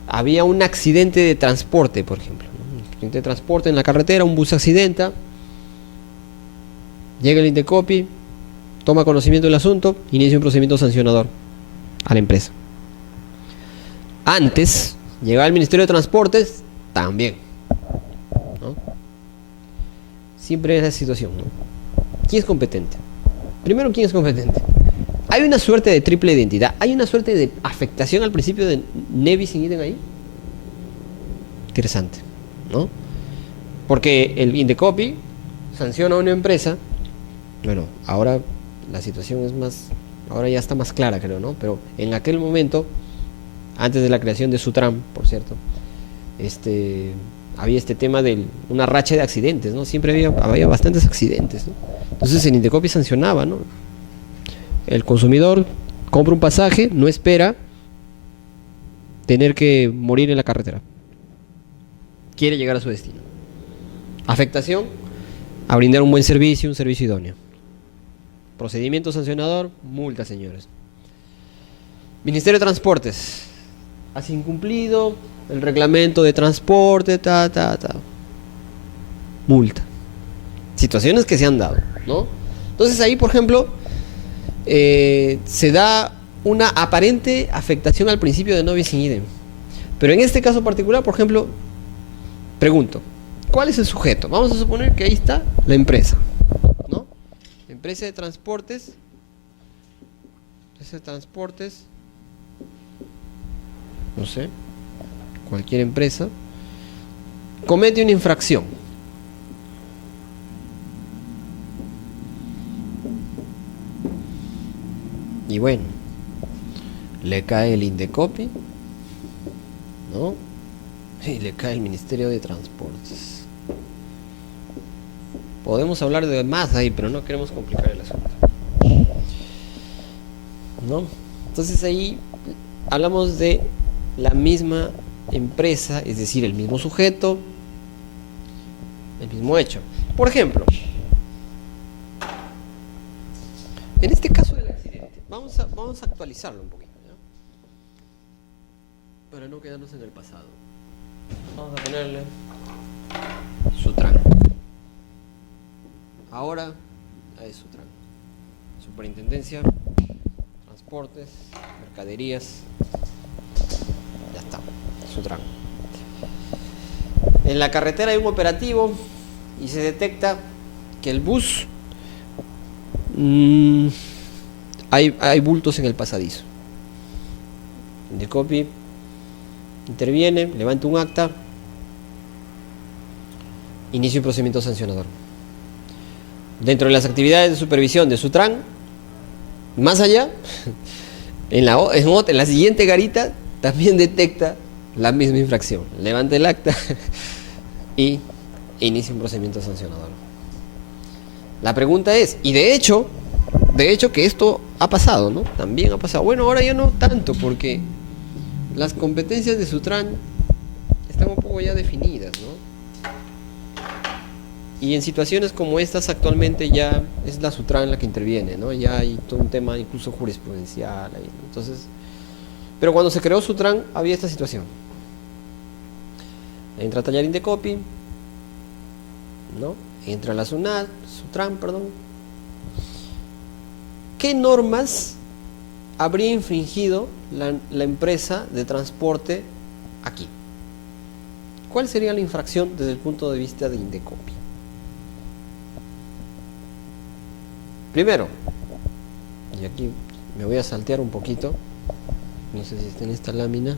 había un accidente de transporte, por ejemplo, ¿no? Un accidente de transporte en la carretera, un bus se accidenta, llega el Indecopi, toma conocimiento del asunto, inicia un procedimiento sancionador a la empresa. Antes llegaba el Ministerio de Transportes también, ¿no? Siempre es la situación, ¿no? ¿Quién es competente? Primero, ¿quién es competente? Hay una suerte de triple identidad, hay una suerte de afectación al principio de Nevis in idem ahí. Interesante, ¿no? Porque el Indecopi sanciona a una empresa. Bueno, ahora la situación es más, ahora ya está más clara, creo, ¿no? Pero en aquel momento, antes de la creación de Sutram, por cierto, había este tema de una racha de accidentes, ¿no? Siempre había bastantes accidentes, ¿no? Entonces el Indecopi sancionaba, ¿no? El consumidor compra un pasaje, no espera tener que morir en la carretera. Quiere llegar a su destino. Afectación, a brindar un buen servicio, un servicio idóneo. Procedimiento sancionador, multa, señores. Ministerio de Transportes, has incumplido el reglamento de transporte, multa. Situaciones que se han dado, ¿no? Entonces ahí, por ejemplo, se da una aparente afectación al principio de no bis in idem. Pero en este caso particular, por ejemplo, pregunto, ¿cuál es el sujeto? Vamos a suponer que ahí está la empresa, ¿no? La empresa de transportes, no sé, cualquier empresa, comete una infracción. Y bueno, le cae el Indecopi, ¿no? Y le cae el Ministerio de Transportes. Podemos hablar de más ahí, pero no queremos complicar el asunto, ¿no? Entonces ahí hablamos de la misma empresa, es decir, el mismo sujeto, el mismo hecho. Por ejemplo, en este caso del accidente, vamos a actualizarlo un poquito, ¿ya? Para no quedarnos en el pasado. Vamos a ponerle Sutran. Ahora es Sutran. Superintendencia, Transportes, Mercaderías. Ya está, Sutran. En la carretera hay un operativo y se detecta que el bus hay bultos en el pasadizo. Indecopi interviene, levanta un acta, inicia un procedimiento sancionador. Dentro de las actividades de supervisión de Sutran, más allá, en la siguiente garita también detecta la misma infracción. Levanta el acta y inicia un procedimiento sancionador. La pregunta es, y de hecho que esto ha pasado, ¿no? También ha pasado. Bueno, ahora ya no tanto, porque las competencias de Sutran están un poco ya definidas, ¿no? Y en situaciones como estas actualmente ya es la Sutran la que interviene, ¿no? Ya hay todo un tema incluso jurisprudencial ahí, ¿no? Entonces, pero cuando se creó Sutran había esta situación. Entra Tallarín de Copy, ¿no? Entra la Sutran, perdón. ¿Qué normas habría infringido la empresa de transporte aquí? ¿Cuál sería la infracción desde el punto de vista de Indecopi? Primero, y aquí me voy a saltear un poquito, no sé si está en esta lámina,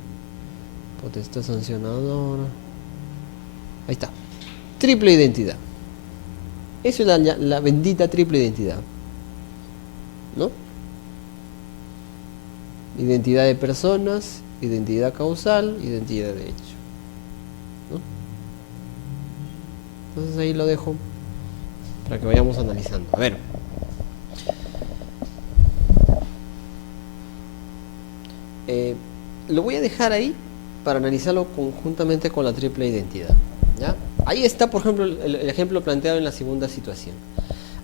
potestad sancionadora, ahí está, triple identidad. Eso es la bendita triple identidad, ¿no? Identidad de personas, identidad causal, identidad de hecho, ¿no? Entonces ahí lo dejo para que vayamos analizando. A ver, lo voy a dejar ahí para analizarlo conjuntamente con la triple identidad, ¿ya? Ahí está, por ejemplo, el ejemplo planteado en la segunda situación.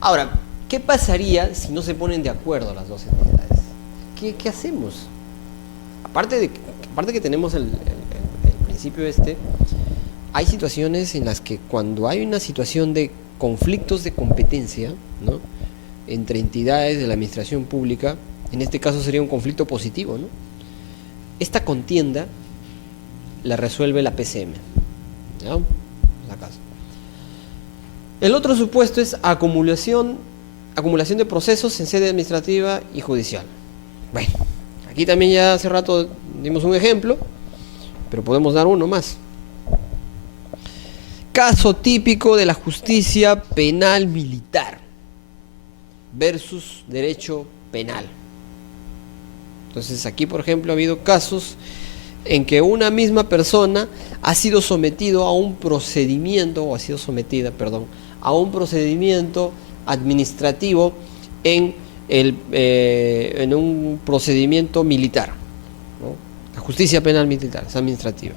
Ahora, ¿qué pasaría si no se ponen de acuerdo las dos entidades? ¿Qué hacemos? Aparte que tenemos el principio hay situaciones en las que cuando hay una situación de conflictos de competencia, ¿no?, entre entidades de la administración pública, en este caso sería un conflicto positivo, ¿no? Esta contienda la resuelve la PCM, ¿ya? La casa. El otro supuesto es acumulación de procesos en sede administrativa y judicial. Bueno, aquí también ya hace rato dimos un ejemplo, pero podemos dar uno más. Caso típico de la justicia penal militar versus derecho penal. Entonces aquí, por ejemplo, ha habido casos en que una misma persona ha sido sometido a un procedimiento, o ha sido sometida, perdón, a un procedimiento administrativo en un procedimiento militar, ¿no? La justicia penal militar, es administrativa.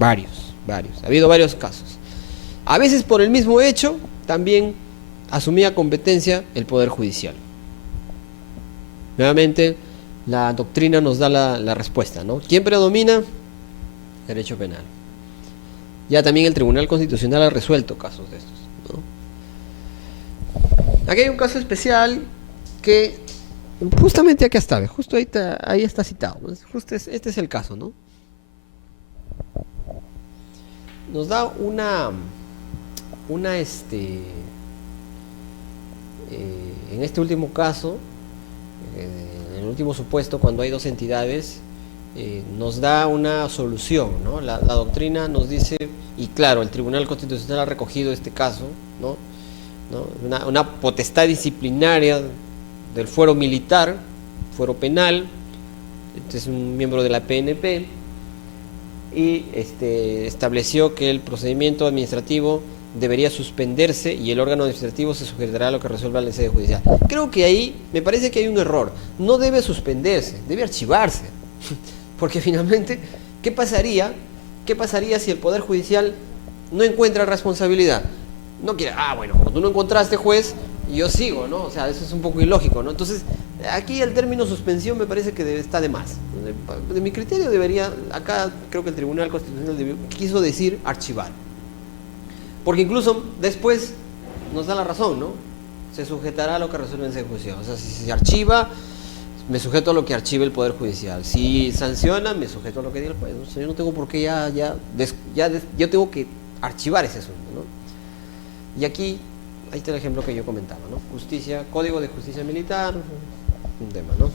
Varios. Ha habido varios casos. A veces por el mismo hecho también asumía competencia el Poder Judicial. Nuevamente, la doctrina nos da la respuesta, ¿no? ¿Quién predomina? Derecho penal. Ya también el Tribunal Constitucional ha resuelto casos de estos, ¿no? Aquí hay un caso especial que justamente aquí está, justo ahí está citado, ¿no? Justo este es el caso, ¿no? Nos da en este último caso, en el último supuesto, cuando hay dos entidades, nos da una solución, ¿no? La doctrina nos dice, y claro, el Tribunal Constitucional ha recogido este caso, ¿no? Una potestad disciplinaria del fuero militar, fuero penal, este es un miembro de la PNP, y estableció que el procedimiento administrativo debería suspenderse y el órgano administrativo se sujetará a lo que resuelva la sede judicial. Creo que ahí me parece que hay un error. No debe suspenderse, debe archivarse. Porque finalmente, ¿qué pasaría? ¿Qué pasaría si el Poder Judicial no encuentra responsabilidad? No quiere, bueno, como tú no encontraste, juez, yo sigo, ¿no? O sea, eso es un poco ilógico, ¿no? Entonces, aquí el término suspensión me parece que está de más. De mi criterio debería, acá creo que el Tribunal Constitucional quiso decir archivar. Porque incluso después nos da la razón, ¿no? Se sujetará a lo que resuelve en ejecución. O sea, si se archiva, me sujeto a lo que archive el Poder Judicial. Si sanciona, me sujeto a lo que diga el juez. O sea, yo no tengo por qué yo tengo que archivar ese asunto, ¿no? Y aquí, ahí está el ejemplo que yo comentaba, ¿no? Justicia, Código de Justicia Militar, un tema, ¿no?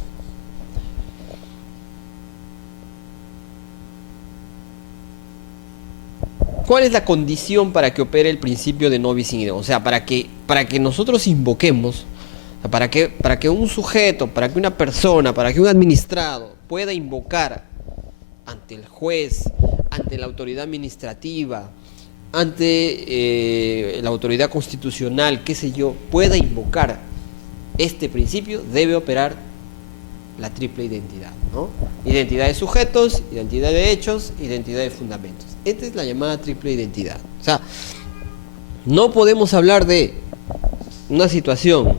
¿Cuál es la condición para que opere el principio de no bis in idem? O sea, para que nosotros invoquemos, o sea, para que un sujeto, para que una persona, para que un administrado pueda invocar ante el juez, ante la autoridad administrativa, ante la autoridad constitucional, qué sé yo, pueda invocar este principio, debe operar la triple identidad, ¿no? Identidad de sujetos, identidad de hechos, identidad de fundamentos. Esta es la llamada triple identidad. O sea, no podemos hablar de una situación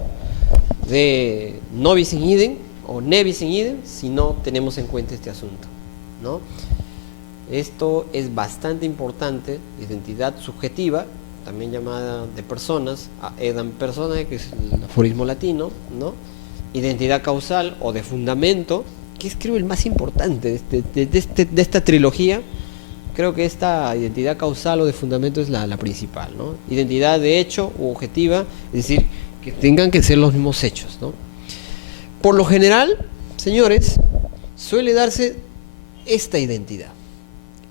de no bis in idem o ne bis in idem si no tenemos en cuenta este asunto, ¿no? Esto es bastante importante. Identidad subjetiva, también llamada de personas, edam personae, que es el aforismo latino, ¿no? Identidad causal o de fundamento, que es creo el más importante de esta trilogía. Creo que esta identidad causal o de fundamento es la principal, ¿no? Identidad de hecho u objetiva, es decir, que tengan que ser los mismos hechos, ¿no? Por lo general, señores, suele darse esta identidad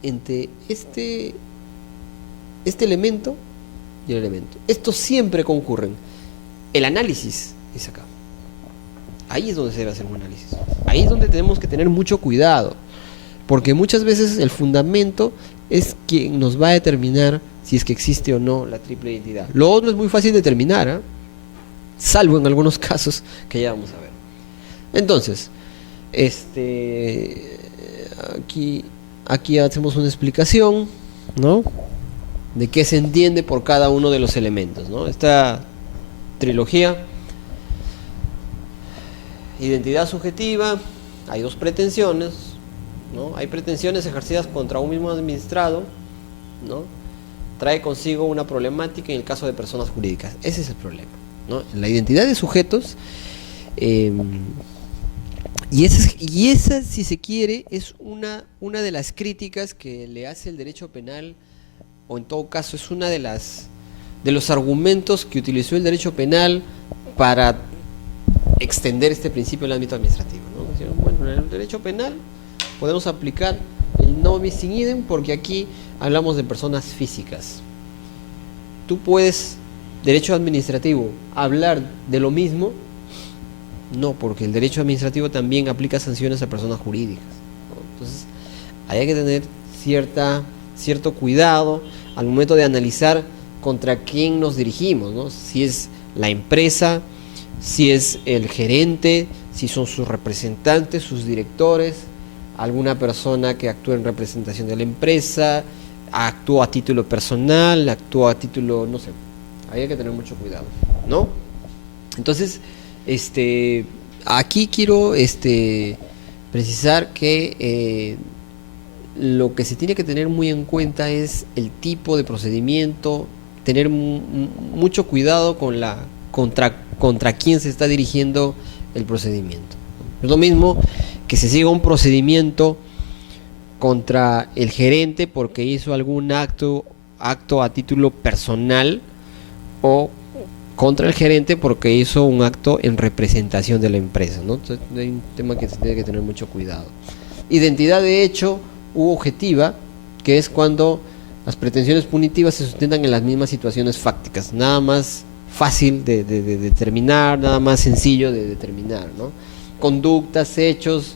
entre este elemento y el elemento. Estos siempre concurren. El análisis es acá. Ahí es donde se debe hacer un análisis. Ahí es donde tenemos que tener mucho cuidado, porque muchas veces el fundamento es quien nos va a determinar si es que existe o no la triple identidad. Lo otro es muy fácil de determinar, ¿eh? Salvo en algunos casos que ya vamos a ver. Entonces, aquí hacemos una explicación, ¿no?, de qué se entiende por cada uno de los elementos, ¿no? Esta trilogía, identidad subjetiva, hay dos pretensiones, ¿no? Hay pretensiones ejercidas contra un mismo administrado, ¿no? Trae consigo una problemática en el caso de personas jurídicas. Ese es el problema, ¿no? La identidad de sujetos, y esa, si se quiere, es una de las críticas que le hace el derecho penal, o en todo caso es una de los argumentos que utilizó el derecho penal para extender este principio al ámbito administrativo, ¿no? Bueno, en el derecho penal podemos aplicar el no bis in idem porque aquí hablamos de personas físicas. Tú puedes, derecho administrativo, hablar de lo mismo. No, porque el derecho administrativo también aplica sanciones a personas jurídicas, ¿no? Entonces, hay que tener cierto cuidado al momento de analizar contra quién nos dirigimos, ¿no? Si es la empresa, si es el gerente, si son sus representantes, sus directores, alguna persona que actúa en representación de la empresa, actúa a título personal, actúa a título, no sé, hay que tener mucho cuidado, ¿no? Entonces, aquí quiero precisar que lo que se tiene que tener muy en cuenta es el tipo de procedimiento, tener mucho cuidado con contra quién se está dirigiendo el procedimiento. Es lo mismo que se siga un procedimiento contra el gerente porque hizo algún acto a título personal, o contra el gerente porque hizo un acto en representación de la empresa, ¿no? Entonces, hay un tema que se tiene que tener mucho cuidado. Identidad de hecho u objetiva, que es cuando las pretensiones punitivas se sustentan en las mismas situaciones fácticas, nada más fácil de determinar, nada más sencillo de determinar, ¿no? Conductas, hechos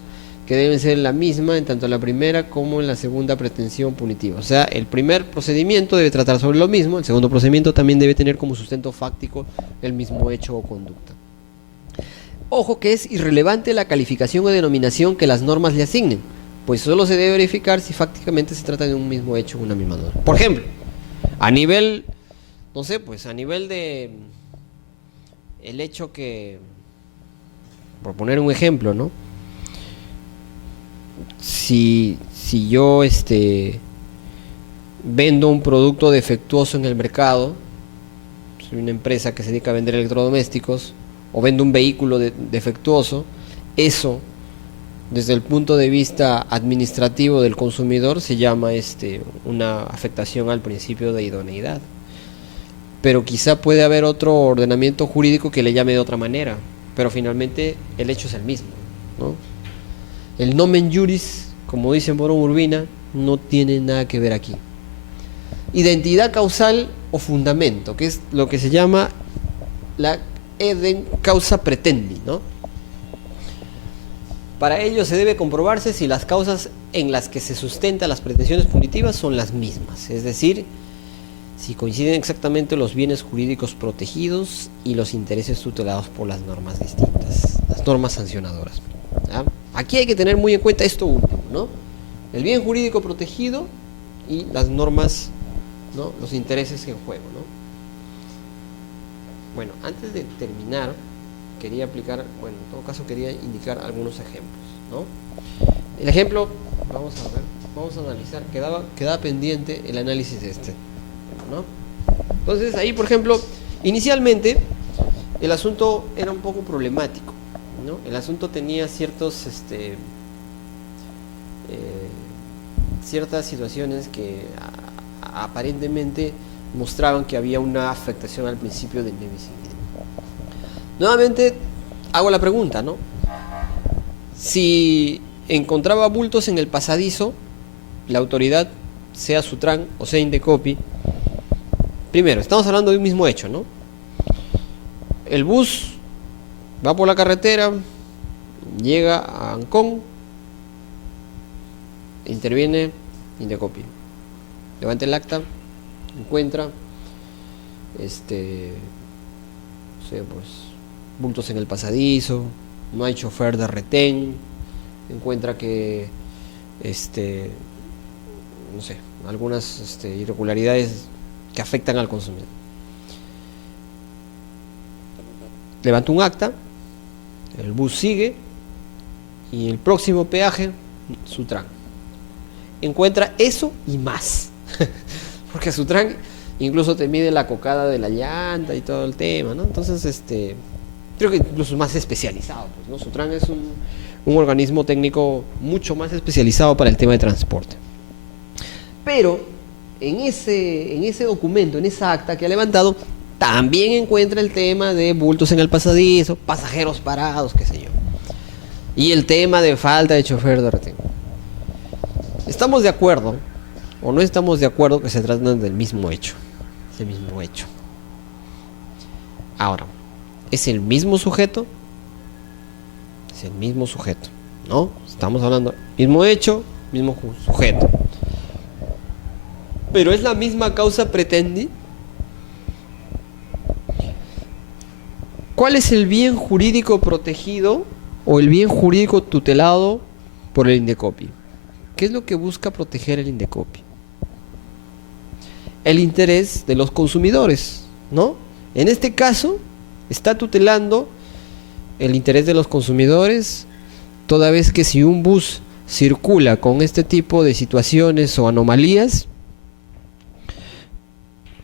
que debe ser la misma en tanto la primera como en la segunda pretensión punitiva. O sea, el primer procedimiento debe tratar sobre lo mismo, el segundo procedimiento también debe tener como sustento fáctico el mismo hecho o conducta. Ojo que es irrelevante la calificación o denominación que las normas le asignen, pues solo se debe verificar si fácticamente se trata de un mismo hecho o una misma norma. Por ejemplo, a nivel, no sé, pues a nivel de el hecho que, por poner un ejemplo, ¿no? Si yo vendo un producto defectuoso en el mercado, soy una empresa que se dedica a vender electrodomésticos, o vendo un vehículo defectuoso, eso desde el punto de vista administrativo del consumidor se llama una afectación al principio de idoneidad. Pero quizá puede haber otro ordenamiento jurídico que le llame de otra manera, pero finalmente el hecho es el mismo, ¿no? El nomen juris, como dice Moro Urbina, no tiene nada que ver aquí. Identidad causal o fundamento, que es lo que se llama la edem causa pretendi, ¿no? Para ello se debe comprobarse si las causas en las que se sustentan las pretensiones punitivas son las mismas, es decir, si coinciden exactamente los bienes jurídicos protegidos y los intereses tutelados por las normas distintas, las normas sancionadoras, ¿ya? Aquí hay que tener muy en cuenta esto último, ¿no? El bien jurídico protegido y las normas, ¿no? Los intereses en juego, ¿no? Bueno, antes de terminar, quería aplicar, bueno, en todo caso quería indicar algunos ejemplos, ¿no? El ejemplo, vamos a analizar, quedaba pendiente el análisis de ¿no? Entonces ahí, por ejemplo, inicialmente el asunto era un poco problemático, ¿no? El asunto tenía ciertas situaciones que aparentemente mostraban que había una afectación al principio de indivisibilidad. Nuevamente hago la pregunta, ¿no? Si encontraba bultos en el pasadizo, la autoridad, sea Sutran o sea Indecopi, primero, estamos hablando de un mismo hecho, ¿no? El bus va por la carretera, llega a Ancón, interviene Indecopi, levanta el acta, encuentra no sé, pues bultos en el pasadizo, no hay chofer de retén, encuentra que no sé, algunas irregularidades que afectan al consumidor. Levanta un acta, el bus sigue y el próximo peaje, Sutran, encuentra eso y más. Porque Sutran incluso te mide la cocada de la llanta y todo el tema, ¿no? Entonces, creo que incluso más especializado, pues, ¿no? Sutran es un organismo técnico mucho más especializado para el tema de transporte. Pero en ese documento, en esa acta que ha levantado, también encuentra el tema de bultos en el pasadizo, pasajeros parados, qué sé yo, y el tema de falta de chofer de retén. ¿Estamos de acuerdo o no estamos de acuerdo que se tratan del mismo hecho? Es el mismo hecho. Ahora, ¿es el mismo sujeto? Es el mismo sujeto, ¿no? Estamos hablando mismo hecho, mismo sujeto. Pero es la misma causa pretendi. ¿Cuál es el bien jurídico protegido o el bien jurídico tutelado por el Indecopi? ¿Qué es lo que busca proteger el Indecopi? El interés de los consumidores, ¿no? En este caso, está tutelando el interés de los consumidores, toda vez que si un bus circula con este tipo de situaciones o anomalías,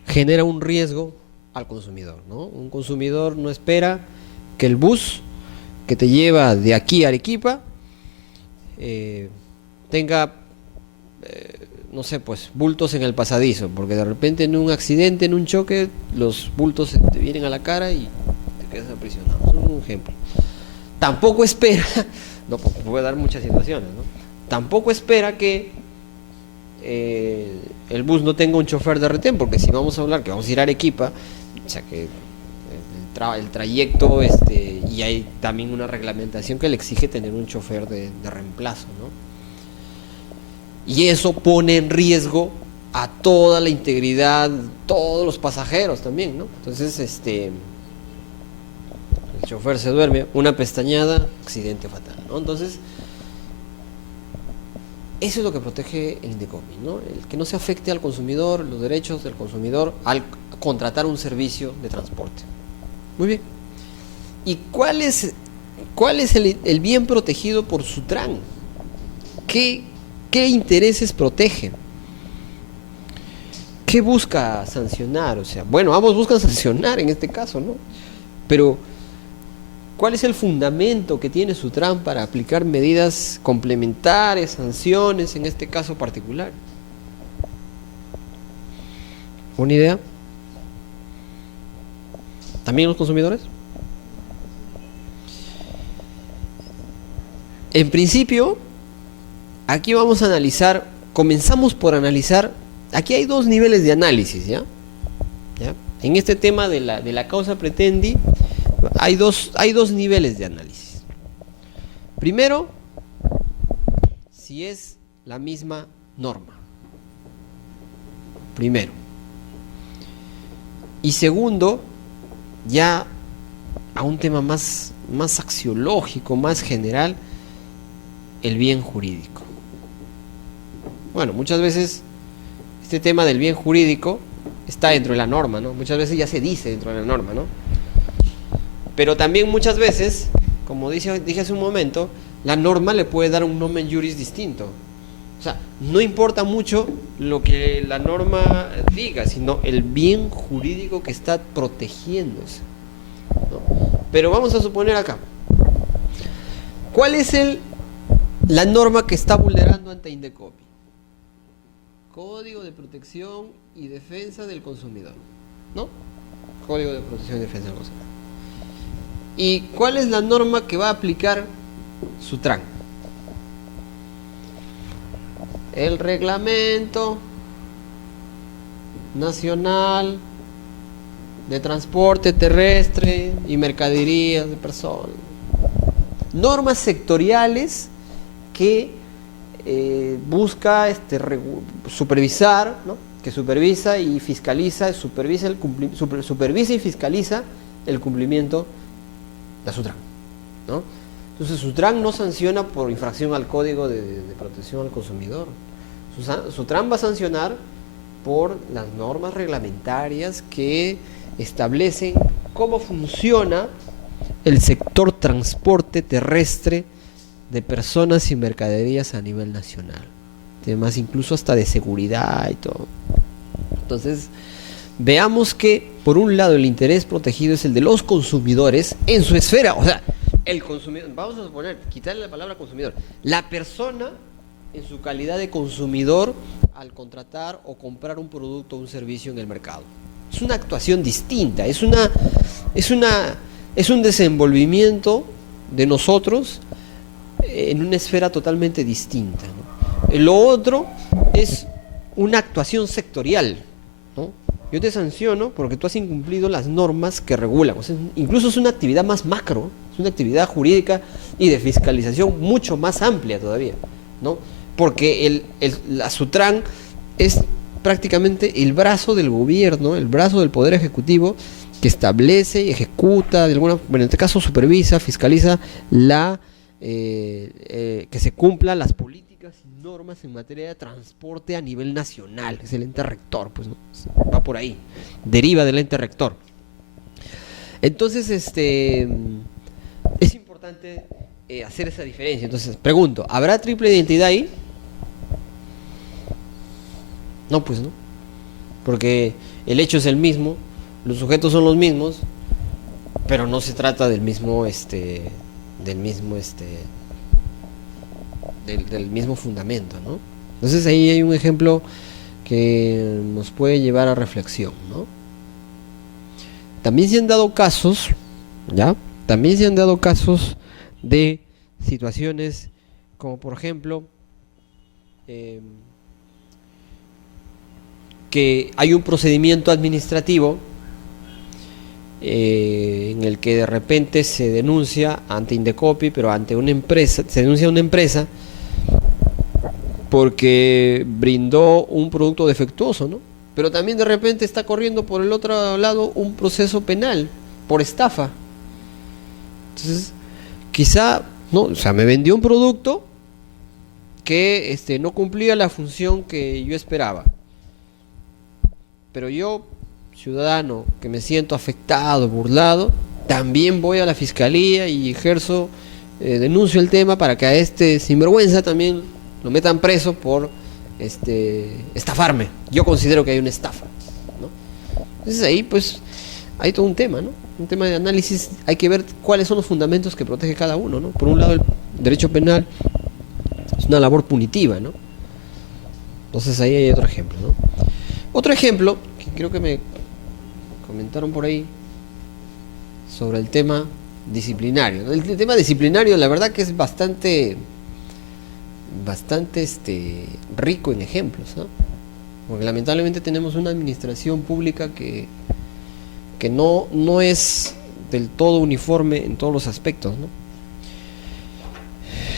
genera un riesgo al consumidor, ¿no? Un consumidor no espera que el bus que te lleva de aquí a Arequipa tenga, no sé, pues bultos en el pasadizo, porque de repente en un accidente, en un choque, los bultos te vienen a la cara y te quedas aprisionado. Es un ejemplo. Tampoco espera, no, voy a dar muchas situaciones, ¿no? Tampoco espera que el bus no tenga un chofer de retén, porque si vamos a hablar que vamos a ir a Arequipa, o sea que el el trayecto, y hay también una reglamentación que le exige tener un chofer de reemplazo, ¿no? Y eso pone en riesgo a toda la integridad, todos los pasajeros también, ¿no? Entonces, el chofer se duerme, una pestañada, accidente fatal, ¿no? Entonces, eso es lo que protege el Indecopi, ¿no? El que no se afecte al consumidor, los derechos del consumidor al contratar un servicio de transporte. Muy bien. ¿Y cuál es el bien protegido por Sutran? ¿Qué intereses protege? ¿Qué busca sancionar? O sea, bueno, ambos buscan sancionar en este caso, ¿no? Pero ¿cuál es el fundamento que tiene Sutran para aplicar medidas complementarias, sanciones en este caso particular? ¿Una idea? ¿También los consumidores? En principio, aquí vamos a analizar, comenzamos por analizar, aquí hay dos niveles de análisis, ¿ya? En este tema de la causa pretendi, hay dos niveles de análisis. Primero, si es la misma norma. Primero. Y segundo, ya a un tema más axiológico, más general, el bien jurídico. Bueno, muchas veces este tema del bien jurídico está dentro de la norma, ¿no? Muchas veces ya se dice dentro de la norma, ¿no? Pero también muchas veces, como dije hace un momento, la norma le puede dar un nomen juris distinto. O sea, no importa mucho lo que la norma diga, sino el bien jurídico que está protegiéndose, ¿no? Pero vamos a suponer acá, ¿cuál es la norma que está vulnerando ante Indecopi? Código de Protección y Defensa del Consumidor, ¿no? Código de Protección y Defensa del Consumidor. ¿Y cuál es la norma que va a aplicar Sutran? El Reglamento Nacional de Transporte Terrestre y Mercaderías de Personas. Normas sectoriales que busca supervisar, ¿no? Que supervisa y fiscaliza, supervisa y fiscaliza el cumplimiento de Sutran, ¿no? Entonces Sutran no sanciona por infracción al Código de Protección al Consumidor. Sutran va a sancionar por las normas reglamentarias que establecen cómo funciona el sector transporte terrestre de personas y mercaderías a nivel nacional, temas incluso hasta de seguridad y todo. Entonces, veamos que por un lado el interés protegido es el de los consumidores en su esfera, o sea, el consumidor, vamos a suponer, quitarle la palabra consumidor, la persona en su calidad de consumidor al contratar o comprar un producto o un servicio en el mercado. Es una actuación distinta, es un desenvolvimiento de nosotros en una esfera totalmente distinta, ¿no? Lo otro es una actuación sectorial, ¿no? Yo te sanciono porque tú has incumplido las normas que regulan. O sea, incluso es una actividad más macro, es una actividad jurídica y de fiscalización mucho más amplia todavía, ¿no? Porque la Sutran es prácticamente el brazo del gobierno, el brazo del Poder Ejecutivo que establece y ejecuta, bueno, en este caso supervisa, fiscaliza que se cumplan las políticas y normas en materia de transporte a nivel nacional. Es el ente rector, pues, ¿no? Va por ahí, deriva del ente rector. Entonces, es importante hacer esa diferencia. Entonces, pregunto, ¿habrá triple identidad ahí? No, pues no, porque el hecho es el mismo, los sujetos son los mismos, pero no se trata del mismo fundamento, ¿no? Entonces ahí hay un ejemplo que nos puede llevar a reflexión, ¿no? También se han dado casos, ¿ya? También se han dado casos de situaciones como, por ejemplo, que hay un procedimiento administrativo en el que de repente se denuncia ante Indecopi, pero ante una empresa, se denuncia a una empresa porque brindó un producto defectuoso, ¿no? Pero también de repente está corriendo por el otro lado un proceso penal por estafa. Entonces, quizá, no, o sea, me vendió un producto que no cumplía la función que yo esperaba. Pero yo, ciudadano, que me siento afectado, burlado, también voy a la fiscalía y ejerzo, denuncio el tema para que a este sinvergüenza también lo metan preso por estafarme. Yo considero que hay una estafa, ¿no? Entonces ahí pues hay todo un tema, ¿no? Un tema de análisis. Hay que ver cuáles son los fundamentos que protege cada uno, ¿no? Por un lado, el derecho penal es una labor punitiva, ¿no? Entonces ahí hay otro ejemplo, ¿no? Otro ejemplo, que creo que me comentaron por ahí, sobre el tema disciplinario, ¿no? El tema disciplinario, la verdad que es bastante rico en ejemplos, ¿no? Porque lamentablemente tenemos una administración pública que no es del todo uniforme en todos los aspectos, ¿no?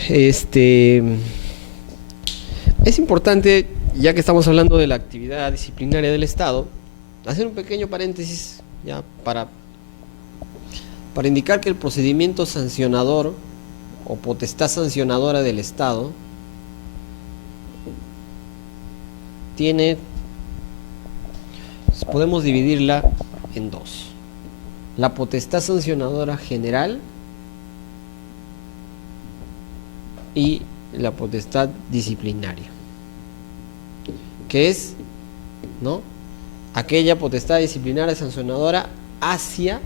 Es importante, ya que estamos hablando de la actividad disciplinaria del Estado, hacer un pequeño paréntesis ya para indicar que el procedimiento sancionador o potestad sancionadora del Estado podemos dividirla en dos: la potestad sancionadora general y la potestad disciplinaria, que es, ¿no?, aquella potestad disciplinaria sancionadora hacia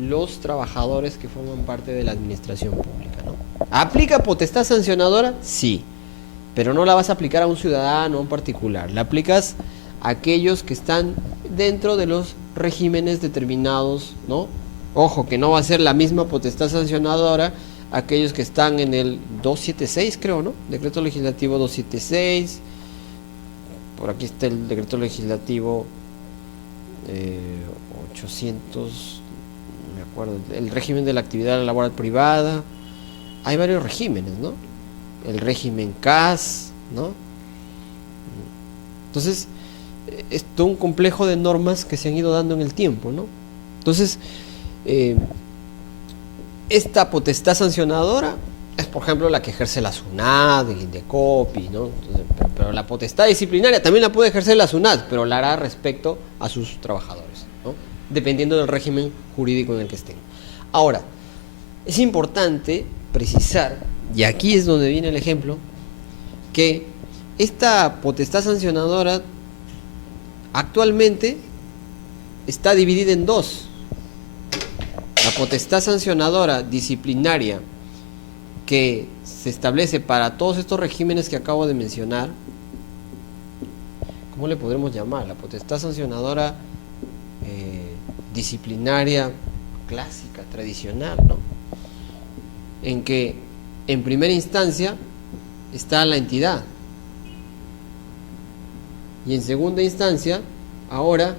los trabajadores que forman parte de la administración pública, ¿no? ¿Aplica potestad sancionadora? Sí, pero no la vas a aplicar a un ciudadano, a un particular. La aplicas a aquellos que están dentro de los regímenes determinados, ¿no? Ojo, que no va a ser la misma potestad sancionadora aquellos que están en el 276, creo, ¿no? Decreto legislativo 276. Por aquí está el decreto legislativo 800, no me acuerdo, el régimen de la actividad laboral privada. Hay varios regímenes, ¿no? El régimen CAS, ¿no? Entonces, es todo un complejo de normas que se han ido dando en el tiempo, ¿no? Entonces, esta potestad sancionadora es, por ejemplo, la que ejerce la SUNAT, el Indecopi, ¿no? Entonces, pero la potestad disciplinaria también la puede ejercer la SUNAT, pero la hará respecto a sus trabajadores, ¿no?, dependiendo del régimen jurídico en el que estén. Ahora, es importante precisar, y aquí es donde viene el ejemplo, que esta potestad sancionadora actualmente está dividida en dos: la potestad sancionadora disciplinaria, que se establece para todos estos regímenes que acabo de mencionar. ¿Cómo le podremos llamar? La potestad sancionadora disciplinaria clásica, tradicional, ¿no? En que en primera instancia está la entidad y en segunda instancia ahora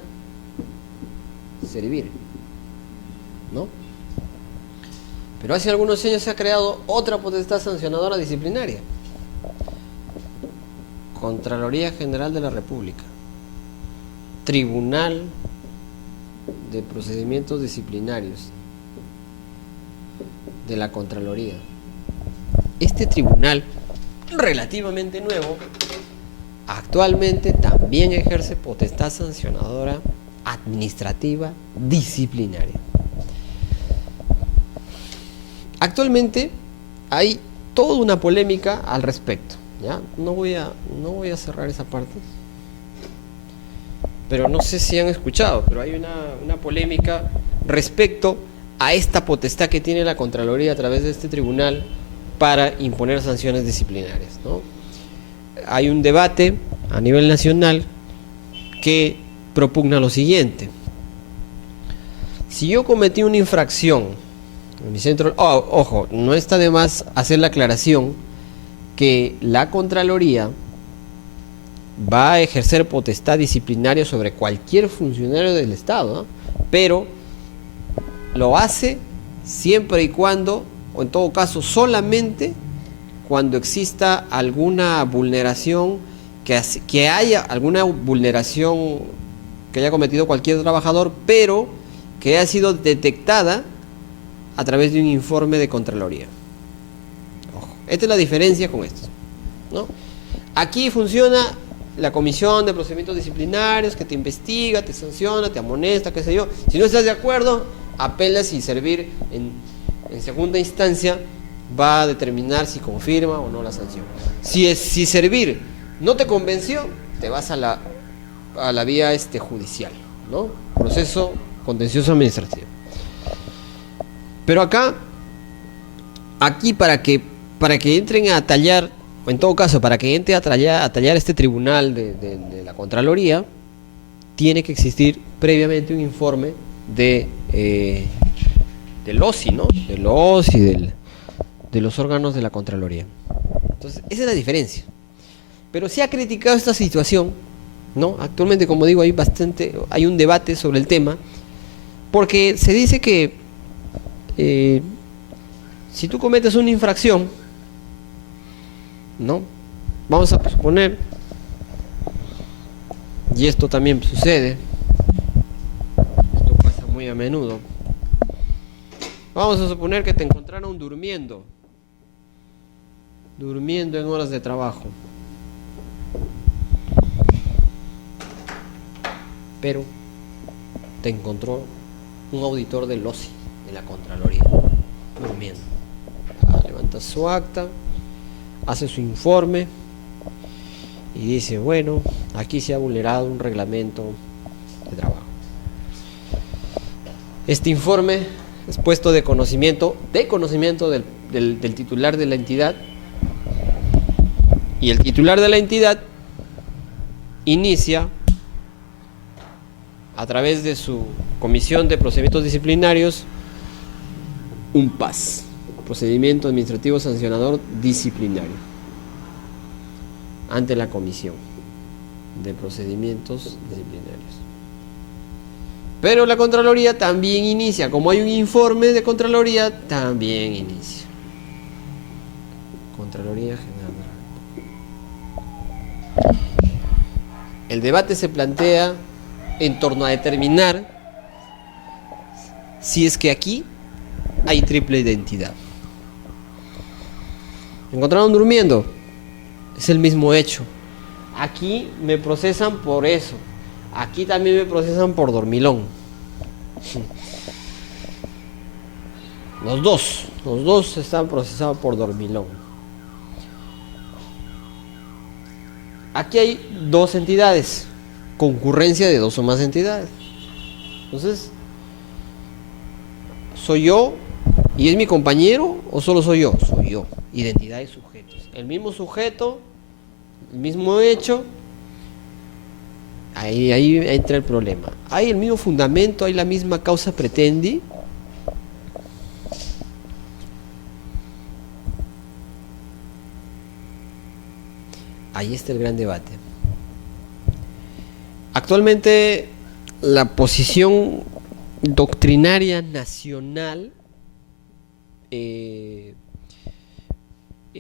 servir, ¿no? Pero hace algunos años se ha creado otra potestad sancionadora disciplinaria: Contraloría General de la República, Tribunal de Procedimientos Disciplinarios de la Contraloría. Este tribunal, relativamente nuevo, actualmente también ejerce potestad sancionadora administrativa disciplinaria. Actualmente hay toda una polémica al respecto, ¿ya? No voy a cerrar esa parte, pero no sé si han escuchado, pero hay una polémica respecto a esta potestad que tiene la Contraloría a través de este tribunal para imponer sanciones disciplinarias, ¿no? Hay un debate a nivel nacional que propugna lo siguiente: si yo cometí una infracción en mi centro, ojo, no está de más hacer la aclaración que la Contraloría va a ejercer potestad disciplinaria sobre cualquier funcionario del Estado, ¿no? Pero lo hace siempre y cuando, o en todo caso solamente cuando exista alguna vulneración, que haya alguna vulneración que haya cometido cualquier trabajador, pero que haya sido detectada a través de un informe de Contraloría. Ojo, esta es la diferencia con esto, ¿no? Aquí funciona la comisión de procedimientos disciplinarios que te investiga, te sanciona, te amonesta, qué sé yo. Si no estás de acuerdo, apelas y servir en segunda instancia va a determinar si confirma o no la sanción. Si servir no te convenció, te vas a la vía judicial, ¿no? Proceso contencioso administrativo. Pero aquí para que entren a tallar, o en todo caso, para que entre a tallar este tribunal de la Contraloría, tiene que existir previamente un informe del OSI, ¿no? Del OSI, de los órganos de la Contraloría. Entonces, esa es la diferencia. Pero se ha criticado esta situación, ¿no? Actualmente, como digo, hay un debate sobre el tema, porque se dice que si tú cometes una infracción, ¿no? Vamos a suponer, y esto también sucede, esto pasa muy a menudo, vamos a suponer que te encontraron durmiendo en horas de trabajo, pero te encontró un auditor del OSI, de la Contraloría, durmiendo. Levanta su acta, hace su informe y dice, bueno, aquí se ha vulnerado un reglamento de trabajo. Este informe es puesto de conocimiento del titular de la entidad, y el titular de la entidad inicia a través de su comisión de procedimientos disciplinarios un PAS, procedimiento administrativo sancionador disciplinario, ante la comisión de procedimientos disciplinarios. Pero la Contraloría también inicia, como hay un informe de Contraloría, también inicia. Contraloría General. El debate se plantea en torno a determinar si es que aquí hay triple identidad. Encontraron durmiendo, es el mismo hecho. Aquí me procesan por eso, aquí también me procesan por dormilón. Los dos están procesados por dormilón. Aquí hay dos entidades, concurrencia de dos o más entidades. Entonces, ¿soy yo y es mi compañero o solo soy yo? Soy yo. Identidad y sujetos. El mismo sujeto, el mismo hecho. Ahí entra el problema. Hay el mismo fundamento, hay la misma causa pretendi. Ahí está el gran debate. Actualmente la posición doctrinaria nacional,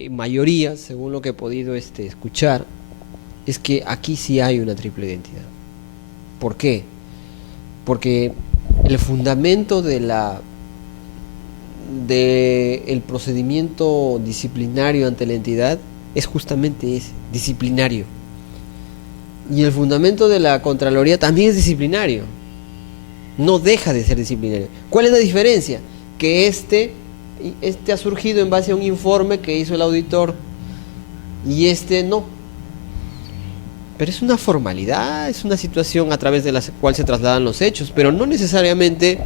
mayoría, según lo que he podido escuchar, es que aquí sí hay una triple identidad. ¿Por qué? Porque el fundamento del procedimiento disciplinario ante la entidad es justamente ese, disciplinario. Y el fundamento de la Contraloría también es disciplinario. No deja de ser disciplinario. ¿Cuál es la diferencia? Que este ha surgido en base a un informe que hizo el auditor y no. Pero es una formalidad, es una situación a través de la cual se trasladan los hechos, pero no necesariamente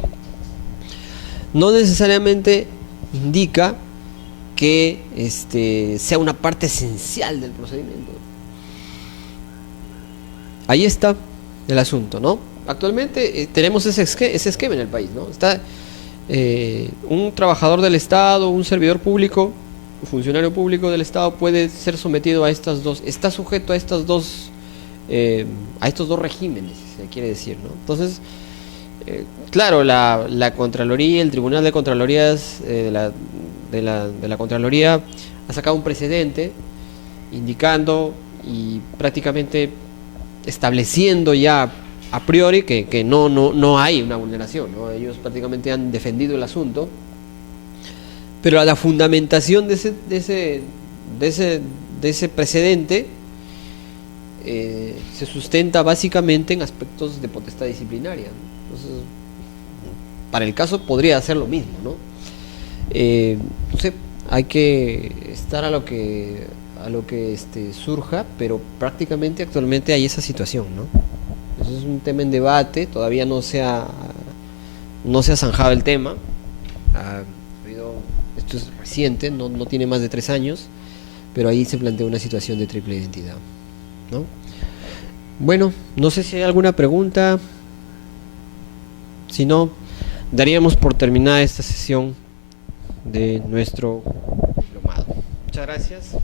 indica que sea una parte esencial del procedimiento. Ahí está el asunto, ¿no? Actualmente tenemos ese esquema en el país, ¿no? Está un trabajador del Estado, un servidor público, un funcionario público del Estado puede ser sometido a está sujeto a estos dos regímenes, si se quiere decir, ¿no? Entonces, Claro, la Contraloría, el Tribunal de Contralorías de la Contraloría ha sacado un precedente indicando y prácticamente estableciendo ya a priori que no hay una vulneración, ¿no? Ellos prácticamente han defendido el asunto, pero la fundamentación de ese precedente se sustenta básicamente en aspectos de potestad disciplinaria, ¿no? Entonces, para el caso podría hacer lo mismo, ¿no? No sé, hay que estar a lo que surja, pero prácticamente actualmente hay esa situación, ¿no? Eso es un tema en debate, todavía no se ha zanjado el tema. Ha esto es reciente, no tiene más de 3 años, pero ahí se plantea una situación de triple identidad, ¿no? Bueno, no sé si hay alguna pregunta. Si no, daríamos por terminada esta sesión de nuestro diplomado. Muchas gracias.